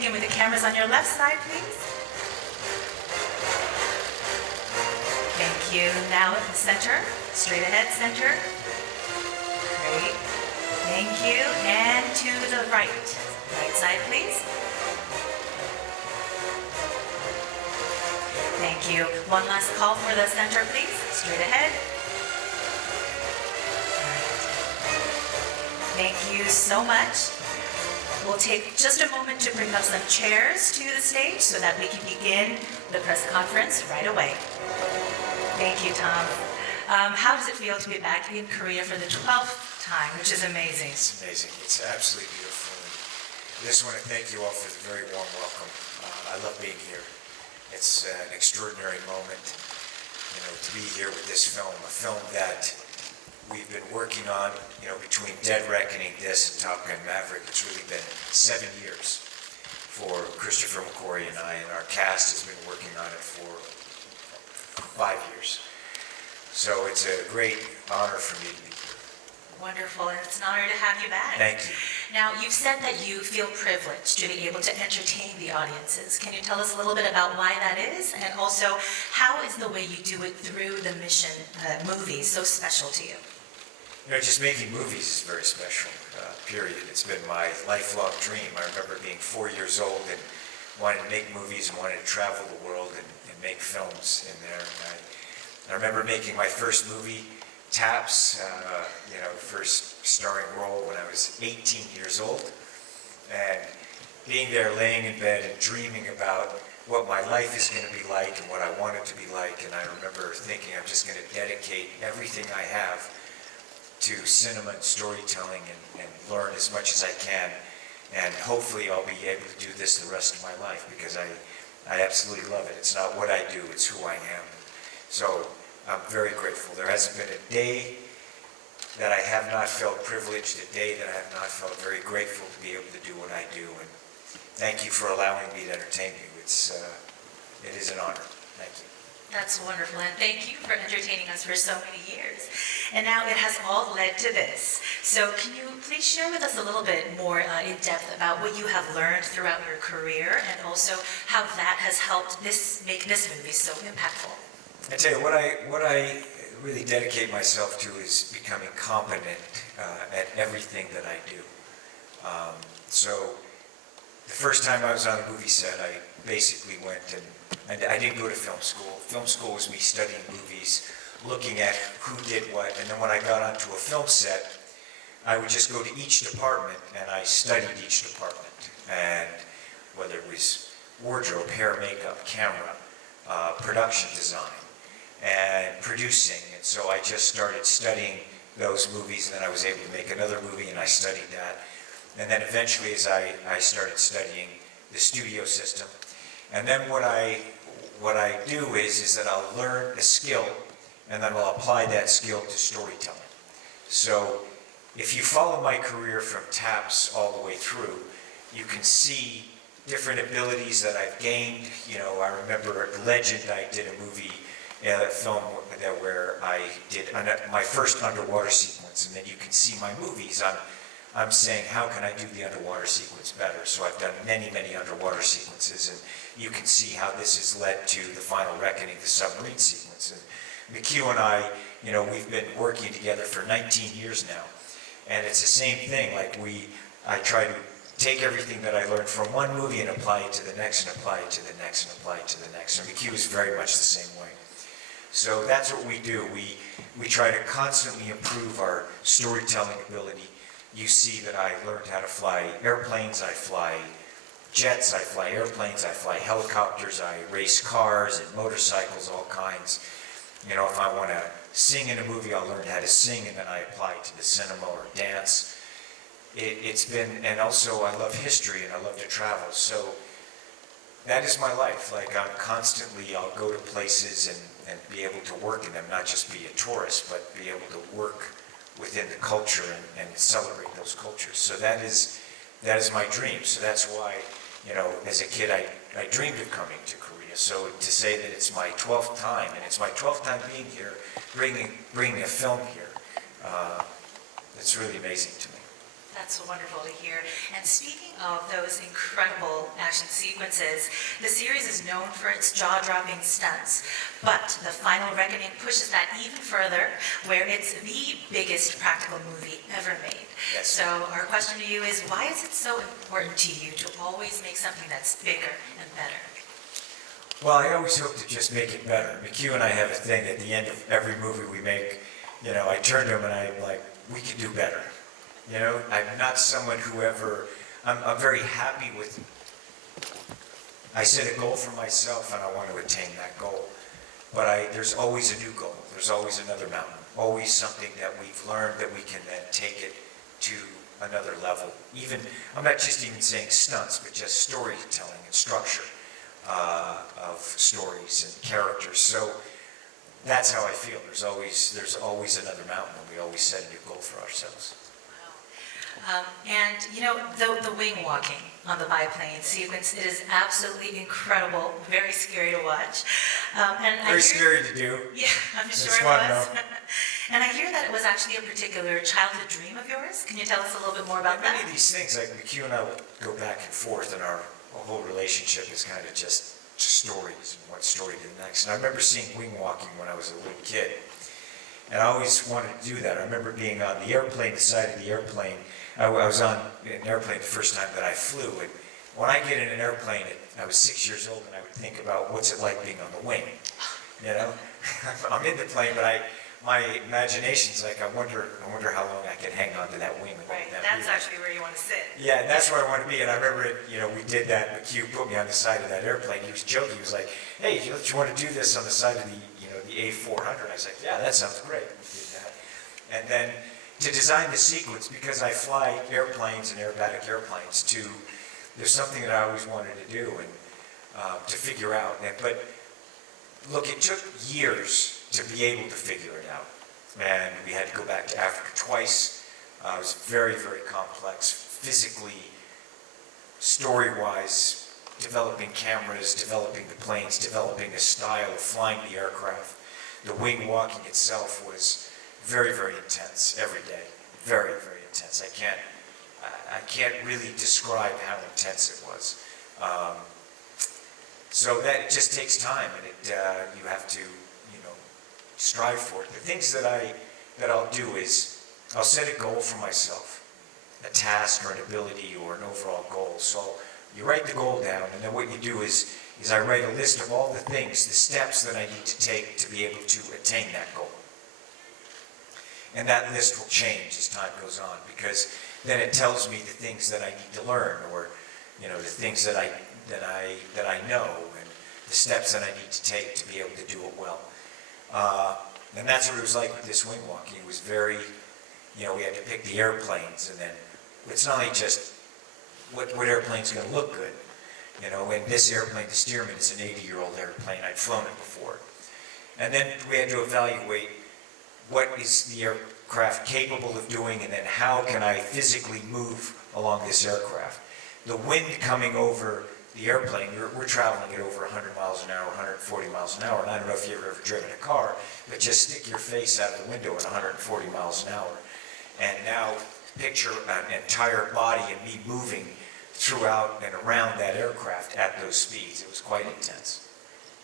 begin with the cameras on your left side, please. Thank you. Now at the center, straight ahead center. Great. Thank you. And to the right. Right side, please. Thank you. One last call for the center, please. Straight ahead. Thank you so much. We'll take just a moment to bring up some chairs to the stage so that we can begin the press conference right away. Thank you, Tom. How does it feel to be back in Korea for the 12th time, which is amazing? It's amazing. It's absolutely beautiful. I just want to thank you all for the very warm welcome. I love being here. It's an extraordinary moment, to be here with this film, a film that we've been working on, between Dead Reckoning, this, and Top Gun Maverick. It's really been 7 years for Christopher McQuarrie and I, and our cast has been working on it for 5 years. So it's a great honor for me to be here. Wonderful, and it's an honor to have you back. Thank you. Now, you've said that you feel privileged to be able to entertain the audiences. Can you tell us a little bit about why that is? And also, how is the way you do it through the Mission movies so special to you? Just making movies is very special, period. It's been my lifelong dream. I remember being 4 years old and wanting to make movies and wanting to travel the world and make films in there. And I remember making my first movie, Taps, first starring role when I was 18 years old. And being there laying in bed and dreaming about what my life is going to be like and what I want it to be like. And I remember thinking I'm just going to dedicate everything I have to cinema and storytelling and learn as much as I can. And hopefully I'll be able to do this the rest of my life because I absolutely love it. It's not what I do, it's who I am. So I'm very grateful. There hasn't been a day that I have not felt privileged, a day that I have not felt very grateful to be able to do what I do. And thank you for allowing me to entertain you. It is an honor. Thank you. That's wonderful, and thank you for entertaining us for so many years. And now it has all led to this. So can you please share with us a little bit more in depth about what you have learned throughout your career and also how that has helped make this movie so impactful? I tell you, what I really dedicate myself to is becoming competent at everything that I do. So the first time I was on a movie set, I basically went and I didn't go to film school. Film school was me studying movies, looking at who did what, and then when I got onto a film set, I would just go to each department and I studied each department. And whether it was wardrobe, hair, makeup, camera, production design, and producing. And so I just started studying those movies, and then I was able to make another movie and I studied that. And then eventually as I started studying the studio system. And then what I do is that I'll learn a skill and then I'll apply that skill to storytelling. So if you follow my career from Taps all the way through, you can see different abilities that I've gained. I remember Legend, I did a movie, a film where I did my first underwater sequence, and then you can see my movies. I'm saying, how can I do the underwater sequence better? So I've done many, many underwater sequences, and you can see how this has led to the Final Reckoning, the submarine sequence. And McHugh and I, we've been working together for 19 years now, and it's the same thing. I try to take everything that I learned from one movie and apply it to the next, and apply it to the next, and apply it to the next. And McHugh is very much the same way. So that's what we do. We try to constantly improve our storytelling ability. You see that I learned how to fly airplanes, I fly jets, I fly airplanes, I fly helicopters, I race cars and motorcycles, all kinds. If I want to sing in a movie, I'll learn how to sing, and then I apply it to the cinema or dance. It's been, and also I love history and I love to travel, so that is my life. I'll go to places and be able to work in them, not just be a tourist, but be able to work within the culture and celebrate those cultures. So that is my dream. So that's why, as a kid, I dreamed of coming to Korea. So to say that it's my 12th time, and it's my 12th time being here, bringing a film here, it's really amazing to me. That's so wonderful to hear. And speaking of those incredible action sequences, the series is known for its jaw-dropping stunts, but The Final Reckoning pushes that even further, where it's the biggest practical movie ever made. Yes. So our question to you is, why is it so important to you to always make something that's bigger and better? Well, I always hope to just make it better. McHugh and I have a thing at the end of every movie we make, you know, I turn to him and I'm like, we could do better. You know, I'm not someone who ever, I'm very happy with, I set a goal for myself and I want to attain that goal. But there's always a new goal. There's always another mountain. Always something that we've learned that we can then take it to another level. Even, I'm not just even saying stunts, but just storytelling and structure of stories and characters. So that's how I feel. There's always another mountain, and we always set a new goal for ourselves. And you know, the wing walking on the biplane sequence, it is absolutely incredible, very scary to watch. Very scary to do. Yeah, I'm sure It's it fun, was. though. And I hear that it was actually a particular childhood dream of yours. Can you tell us a little bit more about Many that? of these things, like McHugh and I will go back and forth, and our whole relationship is kind of just stories and one story to the next. And I remember seeing wing walking when I was a little kid, and I always wanted to do that. I remember being on the airplane, the side of the airplane. I was on an airplane the first time that I flew, and when I get in an airplane, I was 6 years old, and I would think about what's it like being on the wing. You know, I'm in the plane, but my imagination's like, I wonder how long I can hang on to that wing. Right, that's actually where you want to sit. Yeah, that's where I want to be. And I remember it, you know, we did that. McHugh put me on the side of that airplane. He was joking. He was like, "Hey, do you want to do this on the side of the A400?" I was like, "Yeah, that sounds great." We did that. And then to design the sequence, because I fly airplanes and aerobatic airplanes, there's something that I always wanted to do and to figure out. But look, it took years to be able to figure it out. And we had to go back to Africa twice. It was very, very complex, physically, story-wise, developing cameras, developing the planes, developing a style of flying the aircraft. The wing walking itself was very, very intense every day. Very, very intense. I can't really describe how intense it was. So that it just takes time, and you have to, strive for it. The things that I'll do is I'll set a goal for myself, a task or an ability or an overall goal. So you write the goal down, and then what you do is I write a list of all the things, the steps that I need to take to be able to attain that goal. And that list will change as time goes on, because then it tells me the things that I need to learn, or the things that I know, and the steps that I need to take to be able to do it well. And that's what it was like with this wing walking. It was very, we had to pick the airplanes, and then it's not only just what airplane's going to look good. And this airplane, the Stearman, is an 80-year-old airplane. I'd flown it before. And then we had to evaluate what is the aircraft capable of doing, and then how can I physically move along this aircraft. The wind coming over the airplane, we're traveling at over 100 miles an hour, 140 miles an hour, and I don't know if you've ever driven a car, but just stick your face out of the window at 140 miles an hour. And now picture an entire body and me moving throughout and around that aircraft at those speeds. It was quite intense.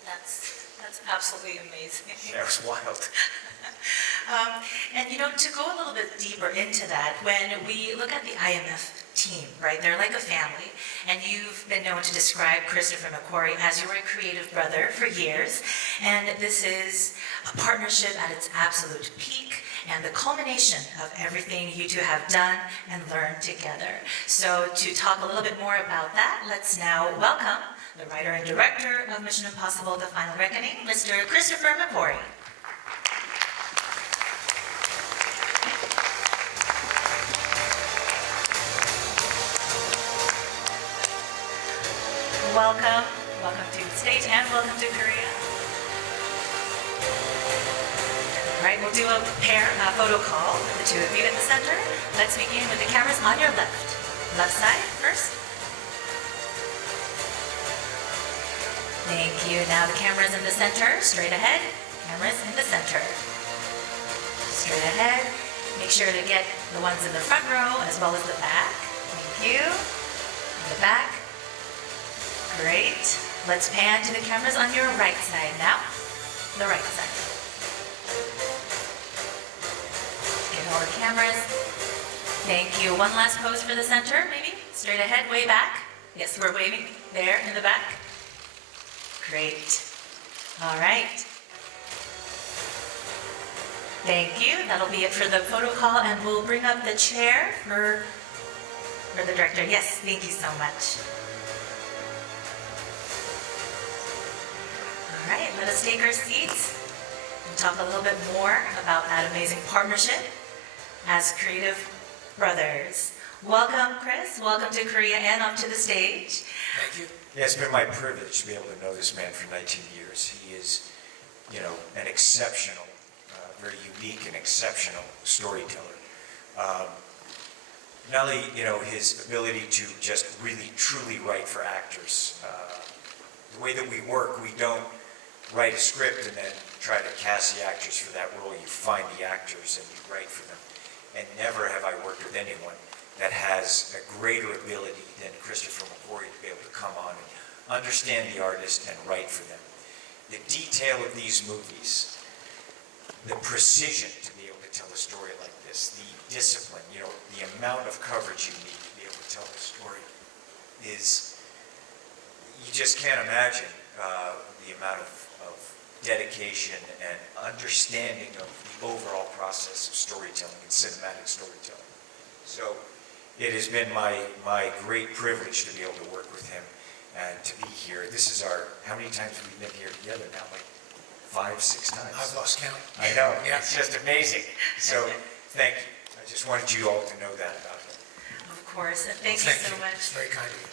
That's absolutely amazing. Yeah, it was wild. And to go a little bit deeper into that, when we look at the IMF team, right, they're like a family, and you've been known to describe Christopher McQuarrie as your creative brother for years, and this is a partnership at its absolute peak, and the culmination of everything you two have done and learned together. So to talk a little bit more about that, let's now welcome the writer and director of Mission Impossible: The Final Reckoning, Mr. Christopher McQuarrie. Welcome to the stage, and welcome to Korea. All right, we'll do a photo call with the two of you in the center. Let's begin with the cameras on your left side first. Thank you. Now the cameras in the center, straight ahead. Cameras in the center. Straight ahead. Make sure to get the ones in the front row as well as the back. Thank you. In the back. Great. Let's pan to the cameras on your right side now. The right side. Get more cameras. Thank you. One last pose for the center, maybe? Straight ahead, way back. Yes, we're waving there in the back. Great. All right. Thank you. That'll be it for the photo call, and we'll bring up the chair for the director. Yes, thank you so much. All right, let us take our seats and talk a little bit more about that amazing partnership as creative brothers. Welcome, Chris. Welcome to Korea and up to the stage. Thank you. Yeah, it's been my privilege to be able to know this man for 19 years. He is, an exceptional, very unique and exceptional storyteller. Not only, his ability to just really, truly write for actors. The way that we work, we don't write a script and then try to cast the actors for that role. You find the actors and you write for them. And never have I worked with anyone that has a greater ability than Christopher McQuarrie to be able to come on and understand the artist and write for them. The detail of these movies, the precision to be able to tell a story like this, the discipline, the amount of coverage you need to be able to tell a story is, you just can't imagine the amount of dedication and understanding of the overall process of storytelling and cinematic storytelling. So it has been my great privilege to be able to work with him and to be here. This is how many times have we been here together now? Like 5, 6 times? I've lost count. I know, Yeah. It's just amazing. So thank you. I just wanted you all to know that about him. Of course, and thank you so much. It's very kind of you.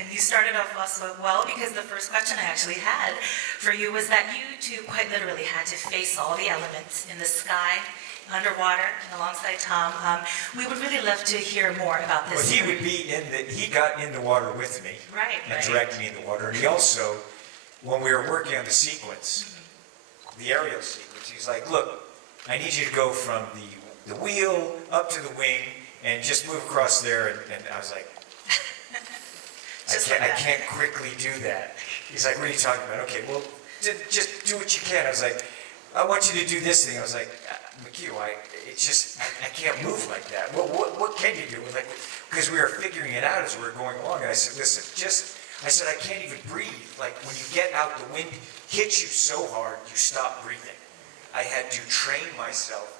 And you started off also well, because the first question I actually had for you was that you two quite literally had to face all the elements in the sky, underwater, and alongside Tom. We would really love to hear more about this. Well, he got in the water with me. Right, And right. directed me in the water. And he also, when we were working on the sequence, the aerial sequence, he's like, look, I need you to go from the wheel up to the wing and just move across there. And I was like, I can't quickly do that. He's like, what are you talking about? Okay, well, just do what you can. I was like, I want you to do this thing. I was like, McHugh, I can't move like that. What can you do? Because we were figuring it out as we were going along. And I said, listen, I said, I can't even breathe. Like, when you get out, the wind hits you so hard, you stop breathing. I had to train myself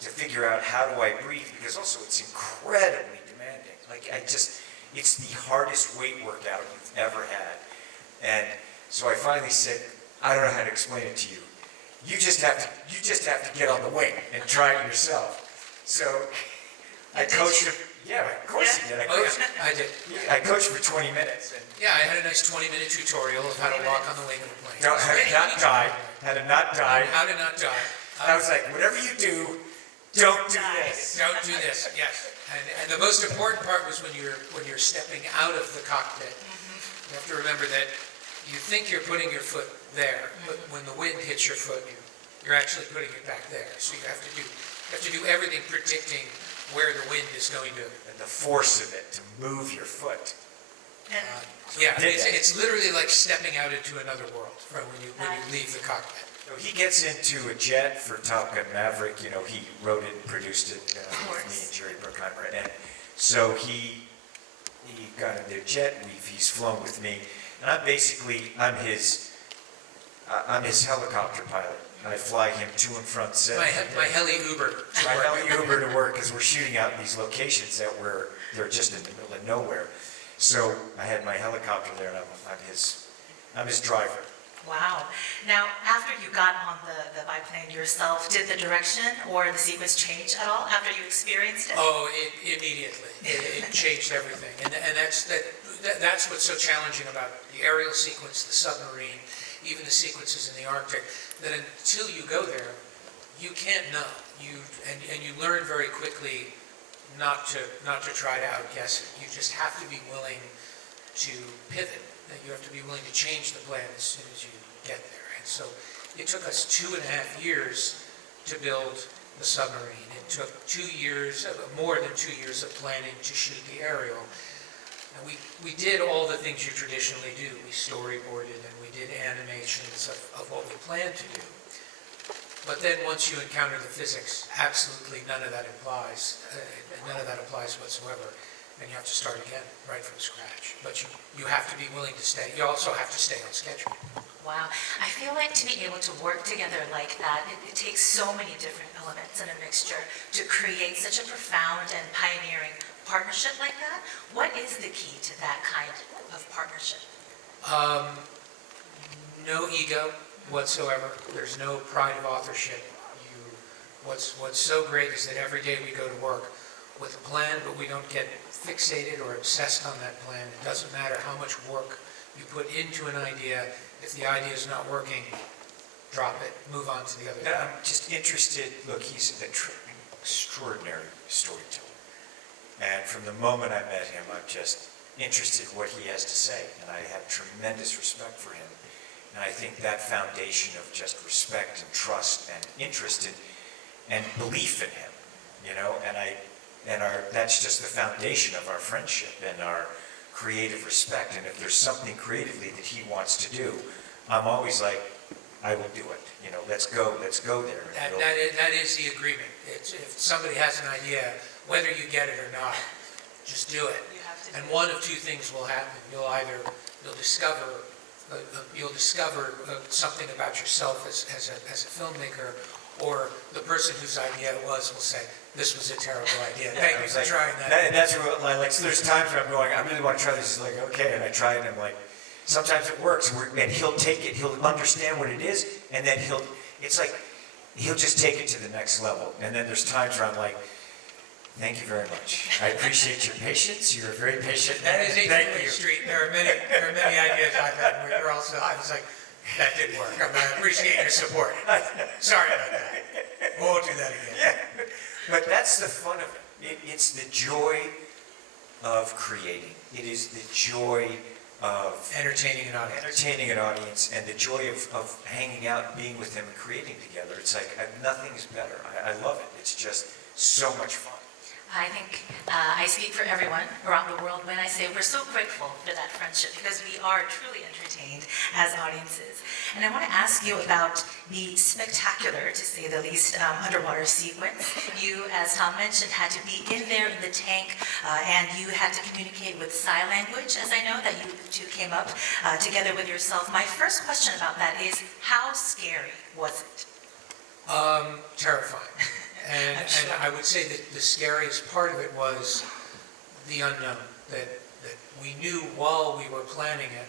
to figure out how do I breathe, because also it's incredibly demanding. It's the hardest weight workout you've ever had. And so I finally said, I don't know how to explain it to you. You just have to get on the wing and try it yourself. So I coached him. Yeah, of course he did. I did. I coached for 20 minutes. And Yeah, I had a nice 20-minute tutorial of how to walk on the wing of a plane. how to not die. How to not die. How to not die. I was like, whatever you do, don't do this. Don't do this, yes. And the most important part was when you're stepping out of the cockpit. You have to remember that you think you're putting your foot there, but when the wind hits your foot, you're actually putting it back there. So you have to do everything predicting where the wind is going to. And the force of it to move your foot. And Yeah, Did that. it's literally like stepping out into another world when you leave the cockpit. So he gets into a jet for Top Gun Maverick. He wrote it and produced it with me and Jerry Bruckheimer. And so he got in their jet. He's flown with me, and I'm his helicopter pilot. I fly him to and from set. My heli Uber. My heli Uber to work, because we're shooting out in these locations they're just in the middle of nowhere. So I had my helicopter there, and I'm his driver. wow. Now, after you got on the biplane yourself, did the direction or the sequence change at all after you experienced it? Oh, immediately. It changed everything. And that's what's so challenging about the aerial sequence, the submarine, even the sequences in the Arctic, that until you go there, you can't know. You learn very quickly not to try to outguess it. You just have to be willing to pivot. You have to be willing to change the plan as soon as you get there. And so it took us 2.5 years to build the submarine. It took 2 years, more than 2 years of planning to shoot the aerial. And we did all the things you traditionally do. We storyboarded and we did animations of what we planned to do. But then once you encounter the physics, absolutely none of that applies. None of that applies whatsoever. And you have to start again, right from scratch. But you have to be willing to stay. You also have to stay on schedule. Wow. I feel like to be able to work together like that, it takes so many different elements in a mixture to create such a profound and pioneering partnership like that. What is the key to that kind of partnership? No ego whatsoever. There's no pride of authorship. What's so great is that every day we go to work with a plan, but we don't get fixated or obsessed on that plan. It doesn't matter how much work you put into an idea. If the idea is not working, drop it, move on to the other thing. I'm just interested, look, he's an extraordinary storyteller. And from the moment I met him, I'm just interested in what he has to say. And I have tremendous respect for him. And I think that foundation of just respect and trust and interest and belief in him, you know, that's just the foundation of our friendship and our creative respect. And if there's something creatively that he wants to do, I'm always like, I will do it. You know, let's go there. That is the agreement. If somebody has an idea, whether you get it or not, just do it. And one of two things will happen. You'll discover something about yourself as a filmmaker, or the person whose idea it was will say, this was a terrible idea. Thank you for trying that. That's what, like, so there's times where I'm going, I really want to try this. He's like, okay, and I try it, and I'm like, sometimes it works, and he'll take it, he'll understand what it is, and then he'll just take it to the next level. And then there's times where I'm like, thank you very much. I appreciate your patience. You're a very patient man. That is a street. There are many ideas I've had where you're also, I was like, that didn't work. I appreciate your support. Sorry about that. We won't do that again. Yeah. But that's the fun of it. It's the joy of creating. It is the joy of entertaining an audience. And the joy of hanging out and being with them and creating together. It's like, nothing is better. I love it. It's just so much fun. I think I speak for everyone around the world when I say we're so grateful for that friendship, because we are truly entertained as audiences. And I want to ask you about the spectacular, to say the least, underwater sequence. You, as Tom mentioned, had to be in there in the tank, and you had to communicate with sign language, as I know that you two came up together with yourself. My first question about that is, how scary was it? Terrifying. And I would say that the scariest part of it was the unknown, that we knew while we were planning it,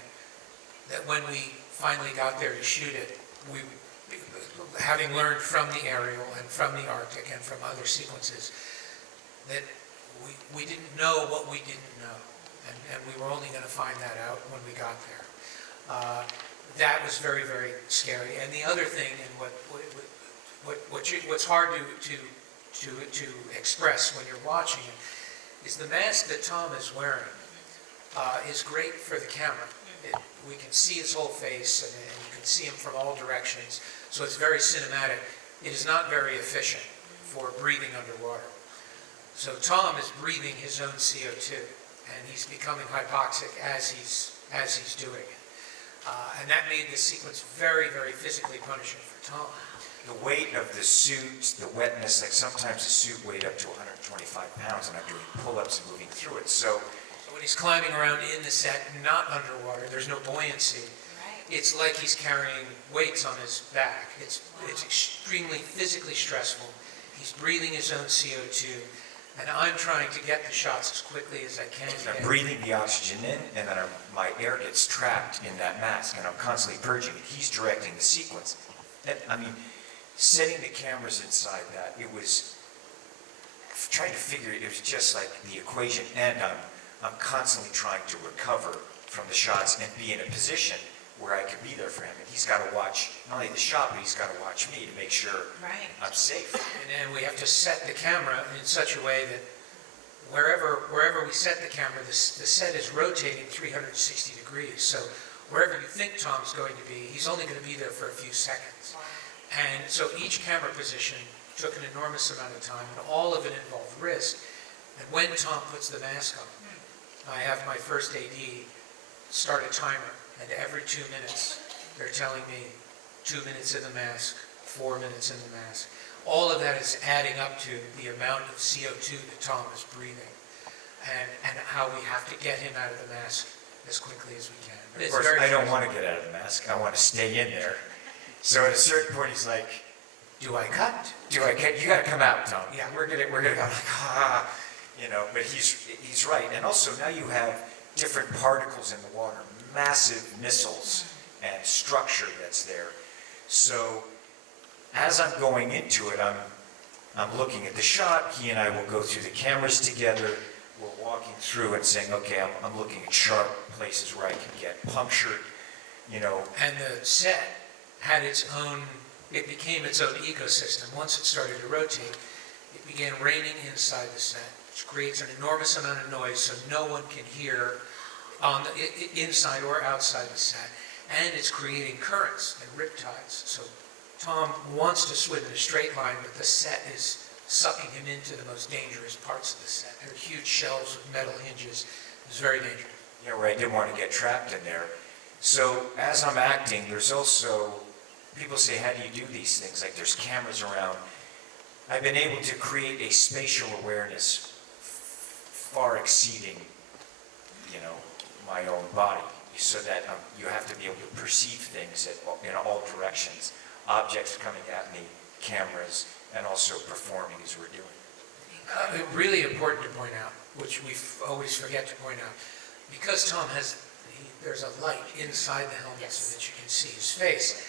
that when we finally got there to shoot it, we, having learned from the aerial and from the Arctic and from other sequences, that we didn't know what we didn't know, and we were only going to find that out when we got there. That was very, very scary. And the other thing, and what's hard to express when you're watching it, is the mask that Tom is wearing is great for the camera. We can see his whole face, and you can see him from all directions, so it's very cinematic. It is not very efficient for breathing underwater. So Tom is breathing his own CO2, and he's becoming hypoxic as he's doing it. And that made this sequence very, very physically punishing for Tom. The weight of the suit, the wetness, like sometimes the suit weighed up to 125 pounds, and I'm doing pull-ups and moving through it. So when he's climbing around in the set, not underwater, there's no buoyancy. It's like he's carrying weights on his back. It's extremely physically stressful. He's breathing his own CO2, and I'm trying to get the shots as quickly as I can. I'm breathing the oxygen in, and then my air gets trapped in that mask, and I'm constantly purging it. He's directing the sequence. And, I mean, setting the cameras inside that, it was trying to figure it was just like the equation, and I'm constantly trying to recover from the shots and be in a position where I can be there for him. And he's got to watch not only the shot, but he's got to watch me to make sure I'm safe. And then we have to set the camera in such a way that wherever we set the camera, the set is rotating 360 degrees. So wherever you think Tom's going to be, he's only going to be there for a few seconds. And so each camera position took an enormous amount of time, and all of it involved risk. And when Tom puts the mask on, I have my first AD start a timer, and every 2 minutes, they're telling me 2 minutes in the mask, 4 minutes in the mask. All of that is adding up to the amount of CO2 that Tom is breathing, and how we have to get him out of the mask as quickly as we can. Of course, I don't want to get out of the mask. I want to stay in there. So at a certain point, he's like, "Do I cut? Do I cut? You got to come out, Tom. Yeah. We're gonna go." I'm like, you know. But he's right. And also now you have different particles in the water, massive missiles and structure that's there. So as I'm going into it, I'm looking at the shot. He and I will go through the cameras together. We're walking through and saying, okay, I'm looking at sharp places where I can get punctured, you know. And the set had its own, it became its own ecosystem. Once it started to rotate, it began raining inside the set, which creates an enormous amount of noise so no one can hear on the inside or outside the set. And it's creating currents and riptides. So Tom wants to swim in a straight line, but the set is sucking him into the most dangerous parts of the set. There are huge shelves with metal hinges. It's very dangerous. Yeah, where I didn't want to get trapped in there. So as I'm acting, there's also, people say, how do you do these things? Like there's cameras around. I've been able to create a spatial awareness far exceeding, you know, my own body, so that you have to be able to perceive things in all directions. Objects coming at me, cameras, and also performing as we're doing. Really important to point out, which we always forget to point out, because Tom has, there's a light inside the helmet so that you can see his face.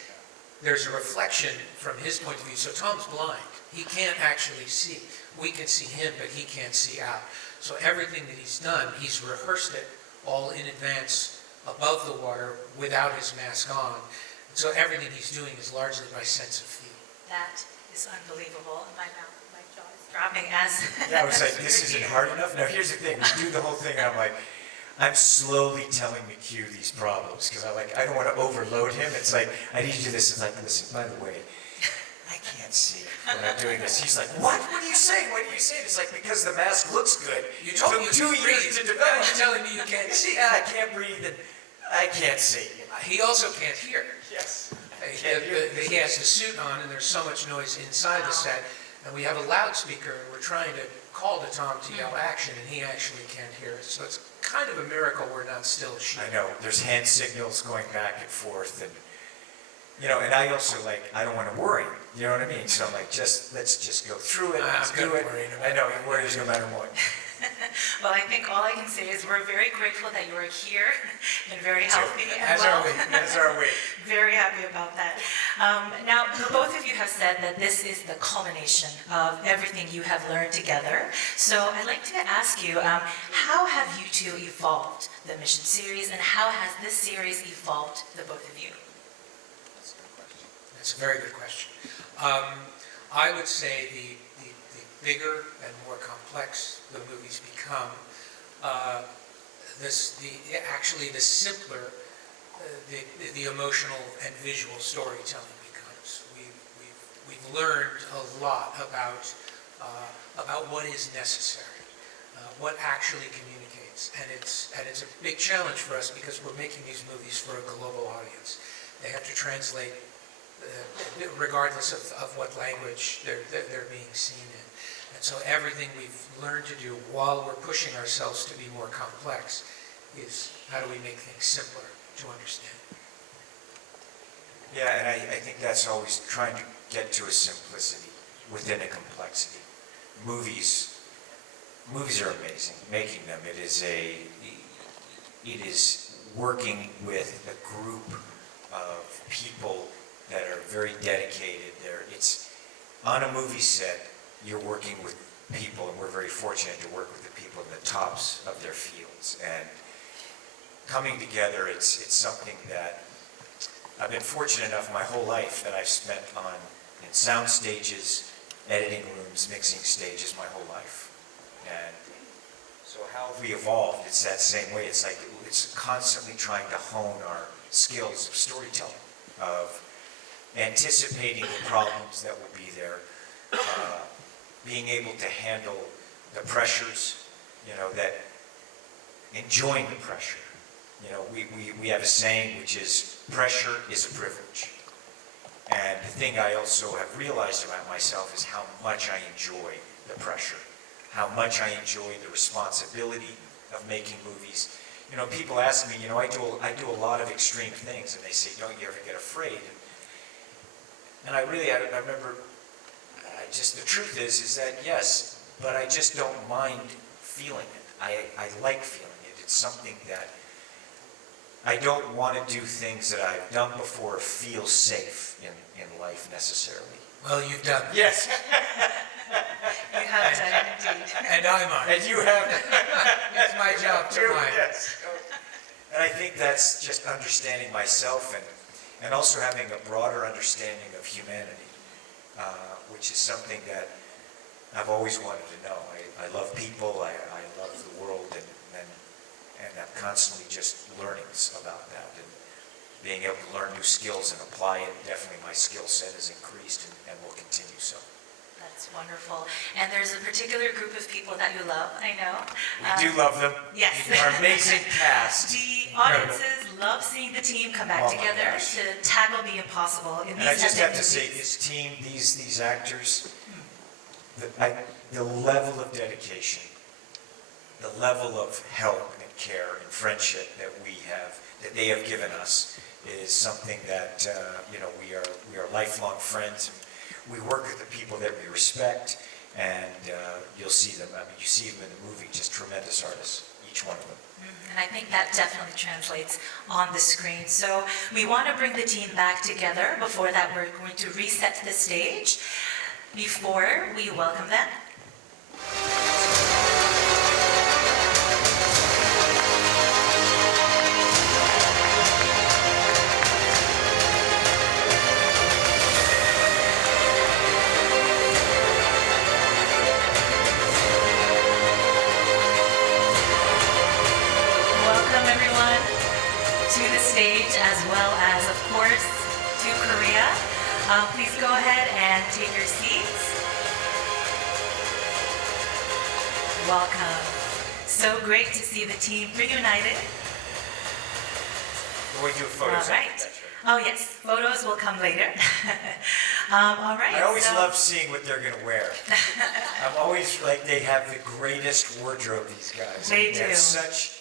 There's a reflection from his point of view. So Tom's blind. He can't actually see. We can see him, but he can't see out. So everything that he's done, he's rehearsed it all in advance above the water without his mask on. So everything he's doing is largely by sense of feel. That is unbelievable. My jaw is dropping as... Yeah, I was like, this isn't hard enough. Now here's the thing, we do the whole thing, and I'm like, I'm slowly telling McHugh these problems, because I don't want to overload him. It's like, I need you to do this. It's like, listen, by the way, I can't see when I'm doing this. He's like, what? What are you saying? What are you saying? It's like, because the mask looks good. You told me took 2 years to develop. You're telling me you can't see. Yeah, I can't breathe, and I can't see. He also can't hear. Yes. He has the suit on, and there's so much noise inside the set, and we have a loudspeaker, and we're trying to call to Tom to yell action, and he actually can't hear us. So it's kind of a miracle we're not still shooting. I know, there's hand signals going back and forth, and, you know, and I also, like, I don't want to worry, you know what I mean? So I'm like, let's just go through it, let's do it. I know, he worries no matter what. Well, I think all I can say is we're very grateful that you are here and very healthy and As well. are we, as are we. Very happy about that. Now, both of you have said that this is the culmination of everything you have learned together. So I'd like to ask you, how have you two evolved the Mission series, and how has this series evolved the both of you? That's a very good question. I would say the bigger and more complex the movies become, actually the simpler the emotional and visual storytelling becomes. We've learned a lot about what is necessary, what actually communicates, and it's a big challenge for us because we're making these movies for a global audience. They have to translate regardless of what language they're being seen in. And so everything we've learned to do while we're pushing ourselves to be more complex is how do we make things simpler to understand. Yeah, and I think that's always trying to get to a simplicity within a complexity. Movies are amazing. Making them, it is working with a group of people that are very dedicated. It's on a movie set. You're working with people, and we're very fortunate to work with the people in the tops of their fields. And coming together, it's something that I've been fortunate enough my whole life that I've spent in sound stages, editing rooms, mixing stages my whole life. And so how have we evolved? It's that same way. It's like it's constantly trying to hone our skills of storytelling, of anticipating the problems that will be there, being able to handle the pressures, that enjoying the pressure. We have a saying which is, pressure is a privilege. And the thing I also have realized about myself is how much I enjoy the pressure, how much I enjoy the responsibility of making movies. People ask me, I do a lot of extreme things, and they say, don't you ever get afraid? And I remember, the truth is that yes, but I just don't mind feeling it. I like feeling it. It's something that I don't want to do things that I've done before feel safe in life necessarily. Well, you've done. Yes. You have done it indeed. And I might. And you have. It's my job to mind. Yes. And I think that's just understanding myself and also having a broader understanding of humanity, which is something that I've always wanted to know. I love people, I love the world, and I'm constantly just learning about that and being able to learn new skills and apply it. Definitely my skill set has increased and will continue so. That's wonderful. And there's a particular group of people that you love, I know. We do love them. Yes. Our amazing cast. The audiences love seeing the team come back Oh my together gosh. to tackle the impossible. In And I these just have to epic say, movies. this team, these actors, the level of dedication, the level of help and care and friendship that they have given us is something that, we are lifelong friends. We work with the people that we respect, and you'll see them. You see them in the movie, just tremendous artists, each one of them. And I think that definitely translates on the screen. So we want to bring the team back together. Before that, we're going to reset the stage. Before we welcome them, welcome everyone to the stage, as well as, of course, to Korea. Please go ahead and take your seats. Welcome. So great to see the team reunited. We do photos. All right. Oh yes, photos will come later. All right. I always so- love seeing what they're going to wear. I'm always like, they have the greatest wardrobe, these guys. They have do. such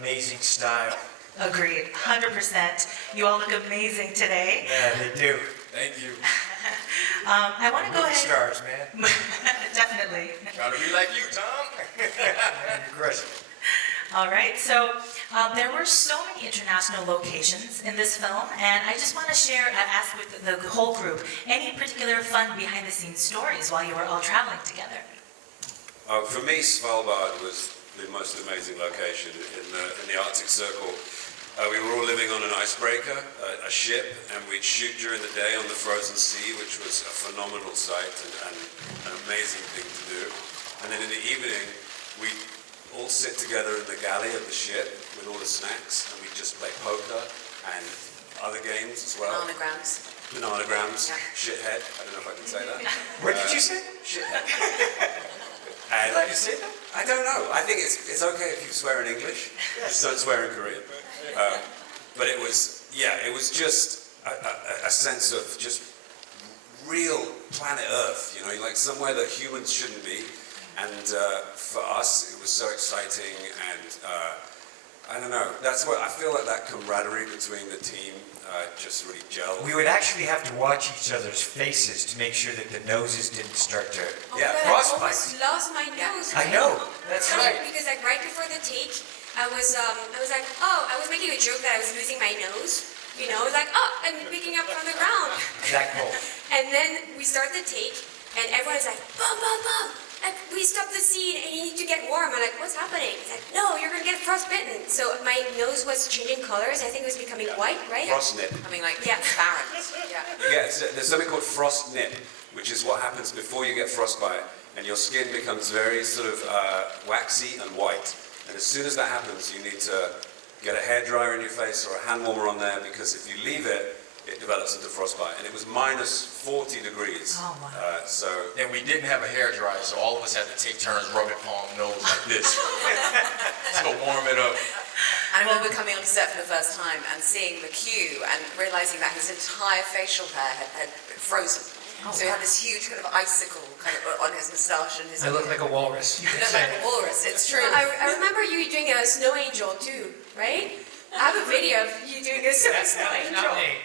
amazing style. Agreed, 100%. You all look amazing today. Yeah, they do. Thank you. I want to go Movie ahead. stars, man. Definitely. Trying to be like you, Tom. You're crushing it. All right, so there were so many international locations in this film, and I just want to ask with the whole group, any particular fun behind-the-scenes stories while you were all traveling together? For me, Svalbard was the most amazing location in the Arctic Circle. We were all living on an icebreaker, a ship, and we'd shoot during the day on the frozen sea, which was a phenomenal sight and an amazing thing to do. And then in the evening, we'd all sit together in the galley of the ship with all the snacks, and we'd just play poker and other games as well. Monograms. Bananagrams, Yeah. shithead, I don't know if I can say that. What did you say? Shithead. And Did you say that? I don't know. I think it's okay if you swear in English. Just don't swear in Korean. But it was just a sense of just real planet Earth, like somewhere that humans shouldn't be. And for us, it was so exciting, and I don't know. That's what I feel like, that camaraderie between the team just really gelled. We would actually have to watch each other's faces to make sure that the noses didn't start to Yeah, I frostbite. almost lost my nose. I know, that's Funny, right. because right before the take, I was like, oh, I was making a joke that I was losing my nose. I was like, oh, I'm picking up from the ground. That cold. And then we start the take, and everyone's like, Bob, like, we stopped the scene, and you need to get warm. I'm like, what's happening? He's like, no, you're gonna get frostbitten. So my nose was changing colors. I think it was becoming white, right? Frostnip. I mean, like, Yeah. transparent. Yeah. Yeah, there's something called frostnip, which is what happens before you get frostbite, and your skin becomes very sort of waxy and white. And as soon as that happens, you need to get a hairdryer in your face or a hand warmer on there, because if you leave it, it develops into frostbite. And it was minus 40 degrees. Oh, my. So And we didn't have a hairdryer, so all of us had to take turns rubbing palm nose like this to warm it up. I remember coming on set for the first time and seeing McHugh and realizing that his entire facial hair had frozen. So he had this huge kind of icicle kind of on his moustache and his. I look like a walrus. You He can looked say. like a walrus. It's true. I remember you doing a snow angel too, right? I have a video of you doing a snow Not angel. me.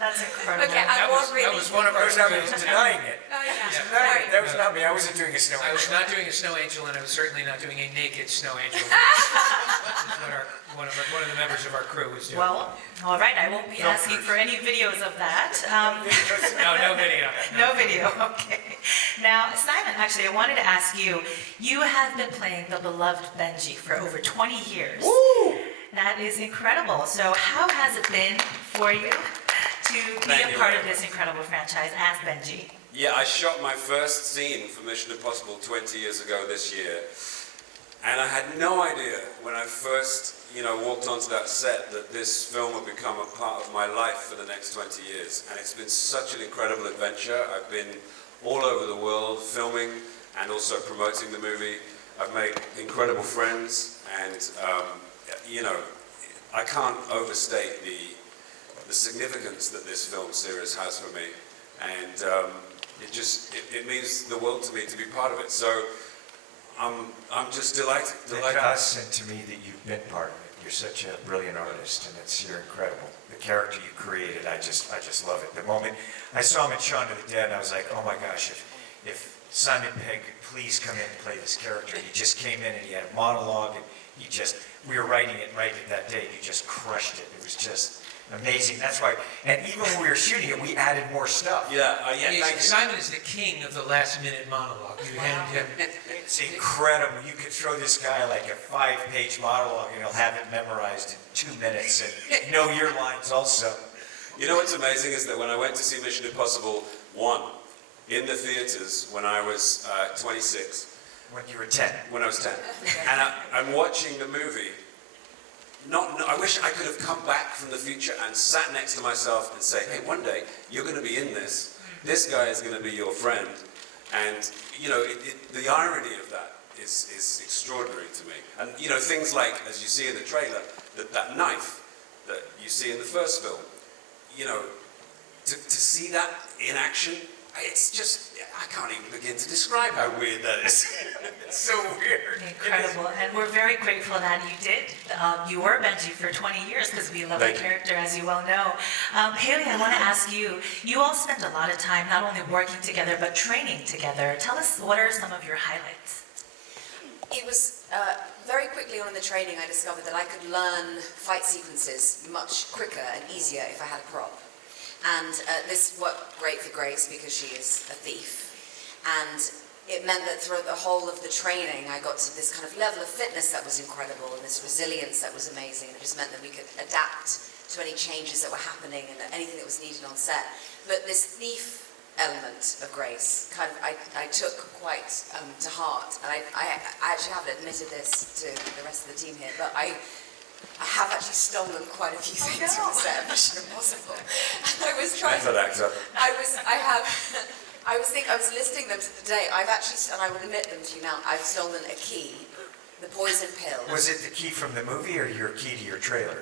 That's incredible. Okay, I won't That really. was one of I our. was not denying it. Oh, yeah. Denying it. That was not me. I wasn't doing a snow I was angel. not doing a snow angel, and I was certainly not doing a naked snow angel. Which is what one of the members of our crew was doing. Well, all right, I won't be asking for any videos of that. No video. No video, okay. Now, Simon, actually, I wanted to ask you, you have been playing the beloved Benji for over 20 years. That is incredible. So how has it been for you to be Thank a you part very of this incredible franchise as Benji? yeah, I shot my first scene for Mission Impossible 20 years ago this year. And I had no idea when I first, walked onto that set that this film would become a part of my life for the next 20 years. And it's been such an incredible adventure. I've been all over the world filming and also promoting the movie. I've made incredible friends, and I can't overstate the significance that this film series has for me. And it means the world to me to be part of it. So I'm just delighted. To us and to me that you've been part of it. You're such a brilliant artist, and you're incredible. The character you created, I just love it. The moment I saw him in Shaun of the Dead, I was like, oh my gosh, if Simon Pegg could please come in and play this character. He just came in and he had a monologue, and we were writing it right at that day. You just crushed it. It was just amazing. That's why, and even when we were shooting it, we added more stuff. Yeah, thank you. Simon is the king of the last-minute monologue. You hand him. It's incredible. You could throw this guy like a 5-page monologue and he'll have it memorized in 2 minutes and know your lines also. You know what's amazing is that when I went to see Mission Impossible 1 in the theaters when I was 26, When you were 10. when I was 10, and I'm watching the movie, I wish I could have come back from the future and sat next to myself and say, hey, one day you're going to be in this. This guy is going to be your friend. And, the irony of that is extraordinary to me. And, things like, as you see in the trailer, that knife that you see in the first film, to see that in action, it's just, I can't even begin to describe how weird that is. It's so weird. Incredible, and we're very grateful that you did. You were Benji for 20 years because we love the Thank you. character, as you well know. Haley, I want to ask you, you all spent a lot of time not only working together, but training together. Tell us, what are some of your highlights? It was very quickly on in the training I discovered that I could learn fight sequences much quicker and easier if I had a prop. And this worked great for Grace because she is a thief. And it meant that throughout the whole of the training I got to this kind of level of fitness that was incredible and this resilience that was amazing. It just meant that we could adapt to any changes that were happening and anything that was needed on set. But this thief element of Grace kind of I took quite to heart, and I actually haven't admitted this to the rest of the team here, but I have actually stolen quite a few things from the set of Mission Impossible. And I was trying Method actor. I was listing them to the day. I've actually, and I will admit them to you now, I've stolen a key, the poison pill. Was it the key from the movie or your key to your trailer?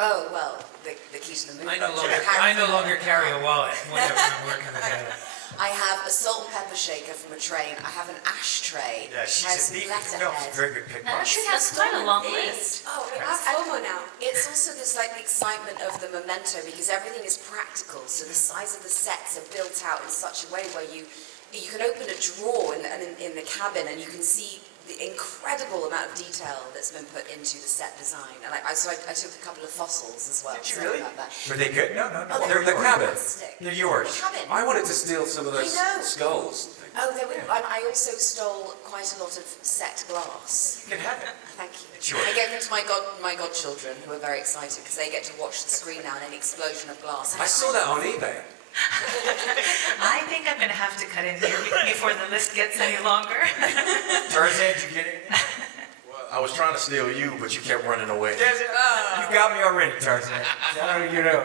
Oh, well, the key to the movie. I no longer carry a wallet whenever I'm working together. I have a salt and pepper shaker from a train. I have an ashtray. Yeah, she's has a thief. letterhead. No, very good pickpocket. She has quite a long list. Oh, I have FOMO now. It's also this like excitement of the memento because everything is practical. So the size of the sets are built out in such a way where you can open a drawer in the cabin and you can see the incredible amount of detail that's been put into the set design. And I took a couple of fossils as well. Did you Sorry really? about that. Were they good? No. Oh, They're in the cabin. fantastic. They're yours. The cabin. I wanted to steal some of those I know. skulls and things. Oh, they were, I also stole quite a lot of set glass. You can have it. Thank you. It's yours. I gave them to my godchildren, who are very excited because they get to watch the screen now and an explosion of glass. I saw that on eBay. I think I'm going to have to cut in here before the list gets any longer. Tarzan, did you get it? Well, I was trying to steal you, but you kept running away. You got me already, Tarzan. You know.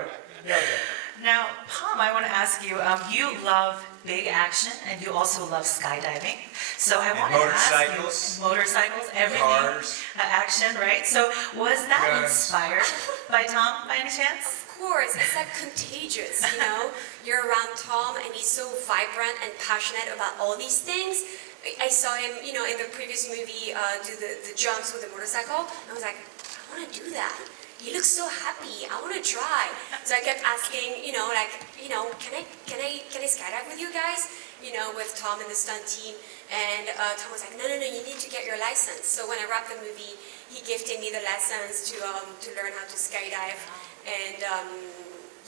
Now, Pom, I want to ask you, you love big action and you also love skydiving. So I want to ask you, motorcycles, everything, Cars. Action, right? So was that Guns. inspired by Tom by any chance? Of course, it's like contagious, you know? You're around Tom and he's so vibrant and passionate about all these things. I saw him, you know, in the previous movie do the jumps with the motorcycle. I was like, I want to do that. He looks so happy. I want to try. So I kept asking, you know, like, you know, can I skydive with you guys? You know, with Tom and the stunt team. And Tom was like, no, you need to get your license. So when I wrapped the movie, he gifted me the license to learn how to skydive. And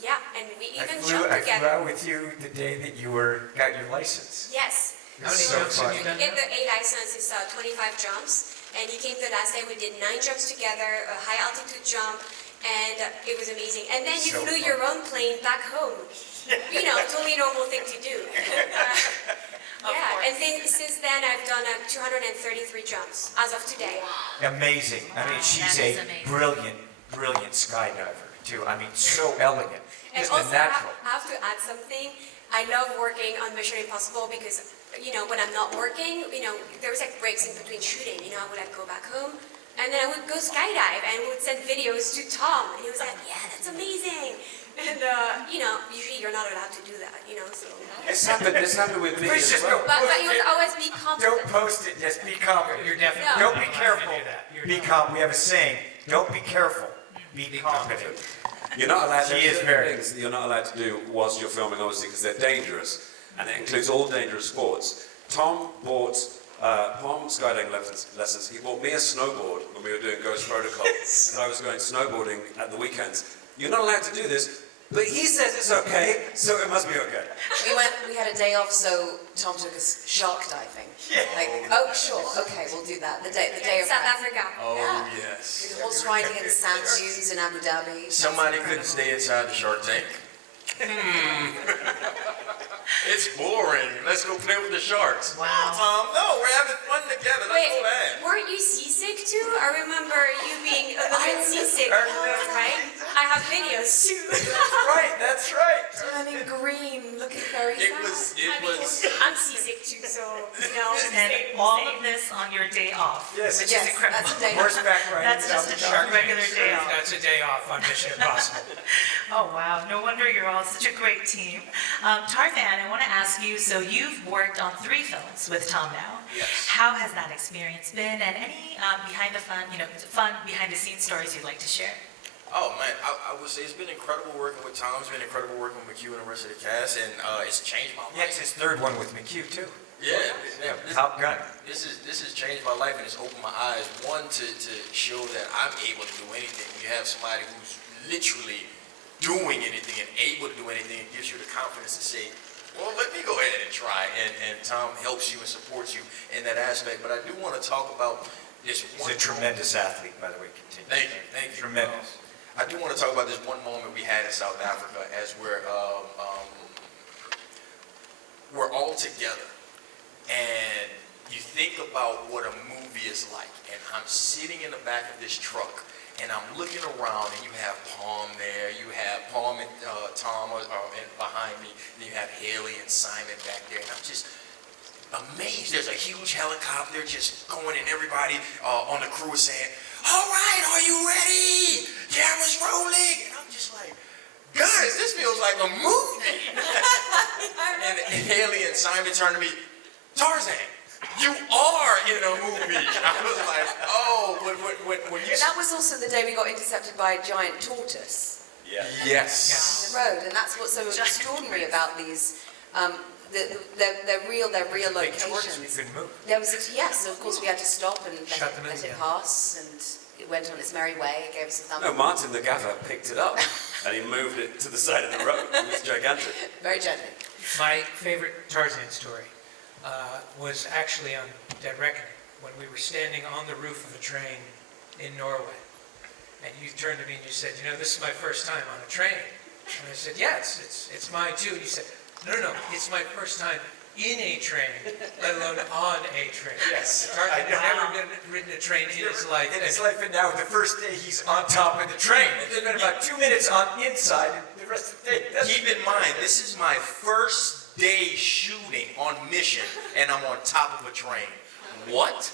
yeah, and we even jumped I flew together. out with you the day that you got your license. Yes. How many So jumps have fun. you done In now? the A license is 25 jumps, and he came the last day. We did 9 jumps together, a high altitude jump, and it was amazing. And then you So flew fun. your own plane back home. You know, totally normal thing to do. Yeah, and then since then I've done 233 jumps as of today. Amazing. I mean, she's that is a amazing. brilliant skydiver, too. I mean, so elegant. And Just also, a natural. I have to add something. I love working on Mission Impossible because, you know, when I'm not working, you know, there was like breaks in between shooting. You know, I would like go back home, and then I would go skydive and would send videos to Tom, and he was like, "Yeah, that's amazing." And you know, usually you're not allowed to do that. You know, so. This happened with me Please as just well. But he would always be Don't confident. post it, just be confident. You're definitely. No. Don't be careful. Do that. You're Be not. calm. We have a saying, don't be careful, be confident. You're not allowed. She There's is certain very- things that you're not allowed to do whilst you're filming, obviously, because they're dangerous, and it includes all dangerous sports. Tom bought Palm skydiving lessons. He bought me a snowboard when we were doing Ghost Protocol, and I was going snowboarding at the weekends. You're not allowed to do this, but he says it's okay, so it must be okay. We had a day off, so Tom took us shark diving. Like, oh, sure, okay, we'll do that. The day In of South Africa. Oh, Yeah. yes. horse riding in the sand dunes in Abu Dhabi. Somebody couldn't stay inside the Shark Tank. It's boring. Let's go play with the sharks. Wow. Tom, no, we're having fun together. Let's Wait, go back. weren't you seasick too? I remember you being a little bit seasick, right? I have videos too. That's right. Turning green, looking very It sad. was, I it mean, was. I'm seasick too, so you know. And all of this on your day off, Yes. which Yes, is incredible. that's a day. Horseback riding. That's just a regular day off. That's a day off on Mission Impossible. Oh, wow. No wonder you're all such a great team. Tarzan, I want to ask you, so you've worked on 3 films with Tom now. Yes. How has that experience been? And any behind the scenes stories you'd like to share? Oh man, I would say it's been incredible working with Tom. It's been incredible working with McHugh and the rest of the cast, and it's changed my Yeah, life. it's his third one with McHugh, too. Yeah, Top Gun. this has changed my life, and it's opened my eyes. One, to show that I'm able to do anything. When you have somebody who's literally doing anything and able to do anything, it gives you the confidence to say, well, let me go ahead and try. And Tom helps you and supports you in that aspect. But I do want to talk about this one. He's a tremendous athlete, by the way. Continue. Thank you. Tremendous. I do want to talk about this one moment we had in South Africa as we're all together, and you think about what a movie is like, and I'm sitting in the back of this truck, and I'm looking around, and you have Palm there, you have Palm and Tom behind me, then you have Haley and Simon back there, and I'm just amazed. There's a huge helicopter just going, and everybody on the crew is saying, all right, are you ready? Camera's rolling. And I'm just like, guys, this feels like a movie. and Haley and Simon turned to me, Tarzan, you are in a movie. I was like, oh, when you... But that was also the day we got intercepted by a giant tortoise Yes. on the road, and that's what's so extraordinary about these. They're real Big tortoise, we locations. couldn't move. There was yes, of course we had to stop and Shut them in, let it yeah. pass, and it went on its merry way. It gave us a thumb. No, Martin the gaffer picked it up and he moved it to the side of the road. It was gigantic. Very gently. My favorite Tarzan story was actually on Dead Reckoning, when we were standing on the roof of a train in Norway. And you turned to me and you said, you know, this is my first time on a train. And I said, yeah, it's mine too. And you said, no, it's my first time in a train, let alone on a train. Yes. Tark I had know. never ridden a train in his life. In his life, and now the first day he's on top of the train. There's been about 2 minutes on inside, and the rest of the day. Keep in mind, this is my first day shooting on Mission, and I'm on top of a train. What?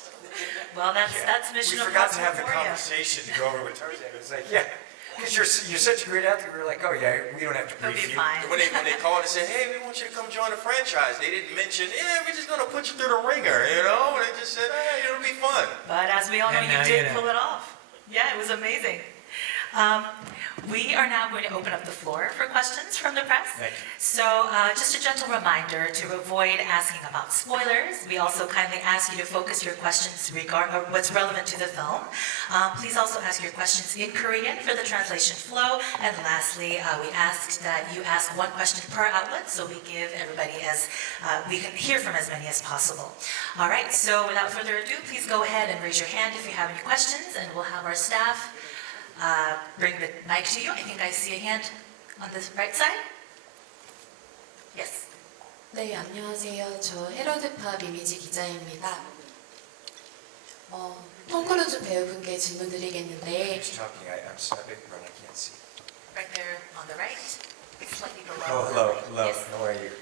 Well, that's Mission We forgot to Impossible have the for you. conversation to go over with Tarzan. It was like, yeah, because you're such a great actor. We were like, oh yeah, we don't have to He'll brief be you. fine. When they called and said, hey, we want you to come join the franchise, they didn't mention, yeah, we're just going to put you through the ringer, you know? They just said, hey, it'll be fun. But as we all know, And you now did you know. pull it off. Yeah, it was amazing. We are now going to open up the floor for questions from the press. Thank you. So just a gentle reminder to avoid asking about spoilers. We also kindly ask you to focus your questions regarding what's relevant to the film. Please also ask your questions in Korean for the translation flow. And lastly, we ask that you ask one question per outlet so we give everybody we can hear from as many as possible. All right, so without further ado, please go ahead and raise your hand if you have any questions, and we'll have our staff bring the mic to you. I think I see a hand on the right side. Yes. 네, 안녕하세요. 저 헤러드팝 이미지 기자입니다. 톰크루즈 배우분께 질문 드리겠는데 Who's talking? I'm stuck, but I can't see. Right there on the right, slightly below. Oh, hello. Yes. How are you?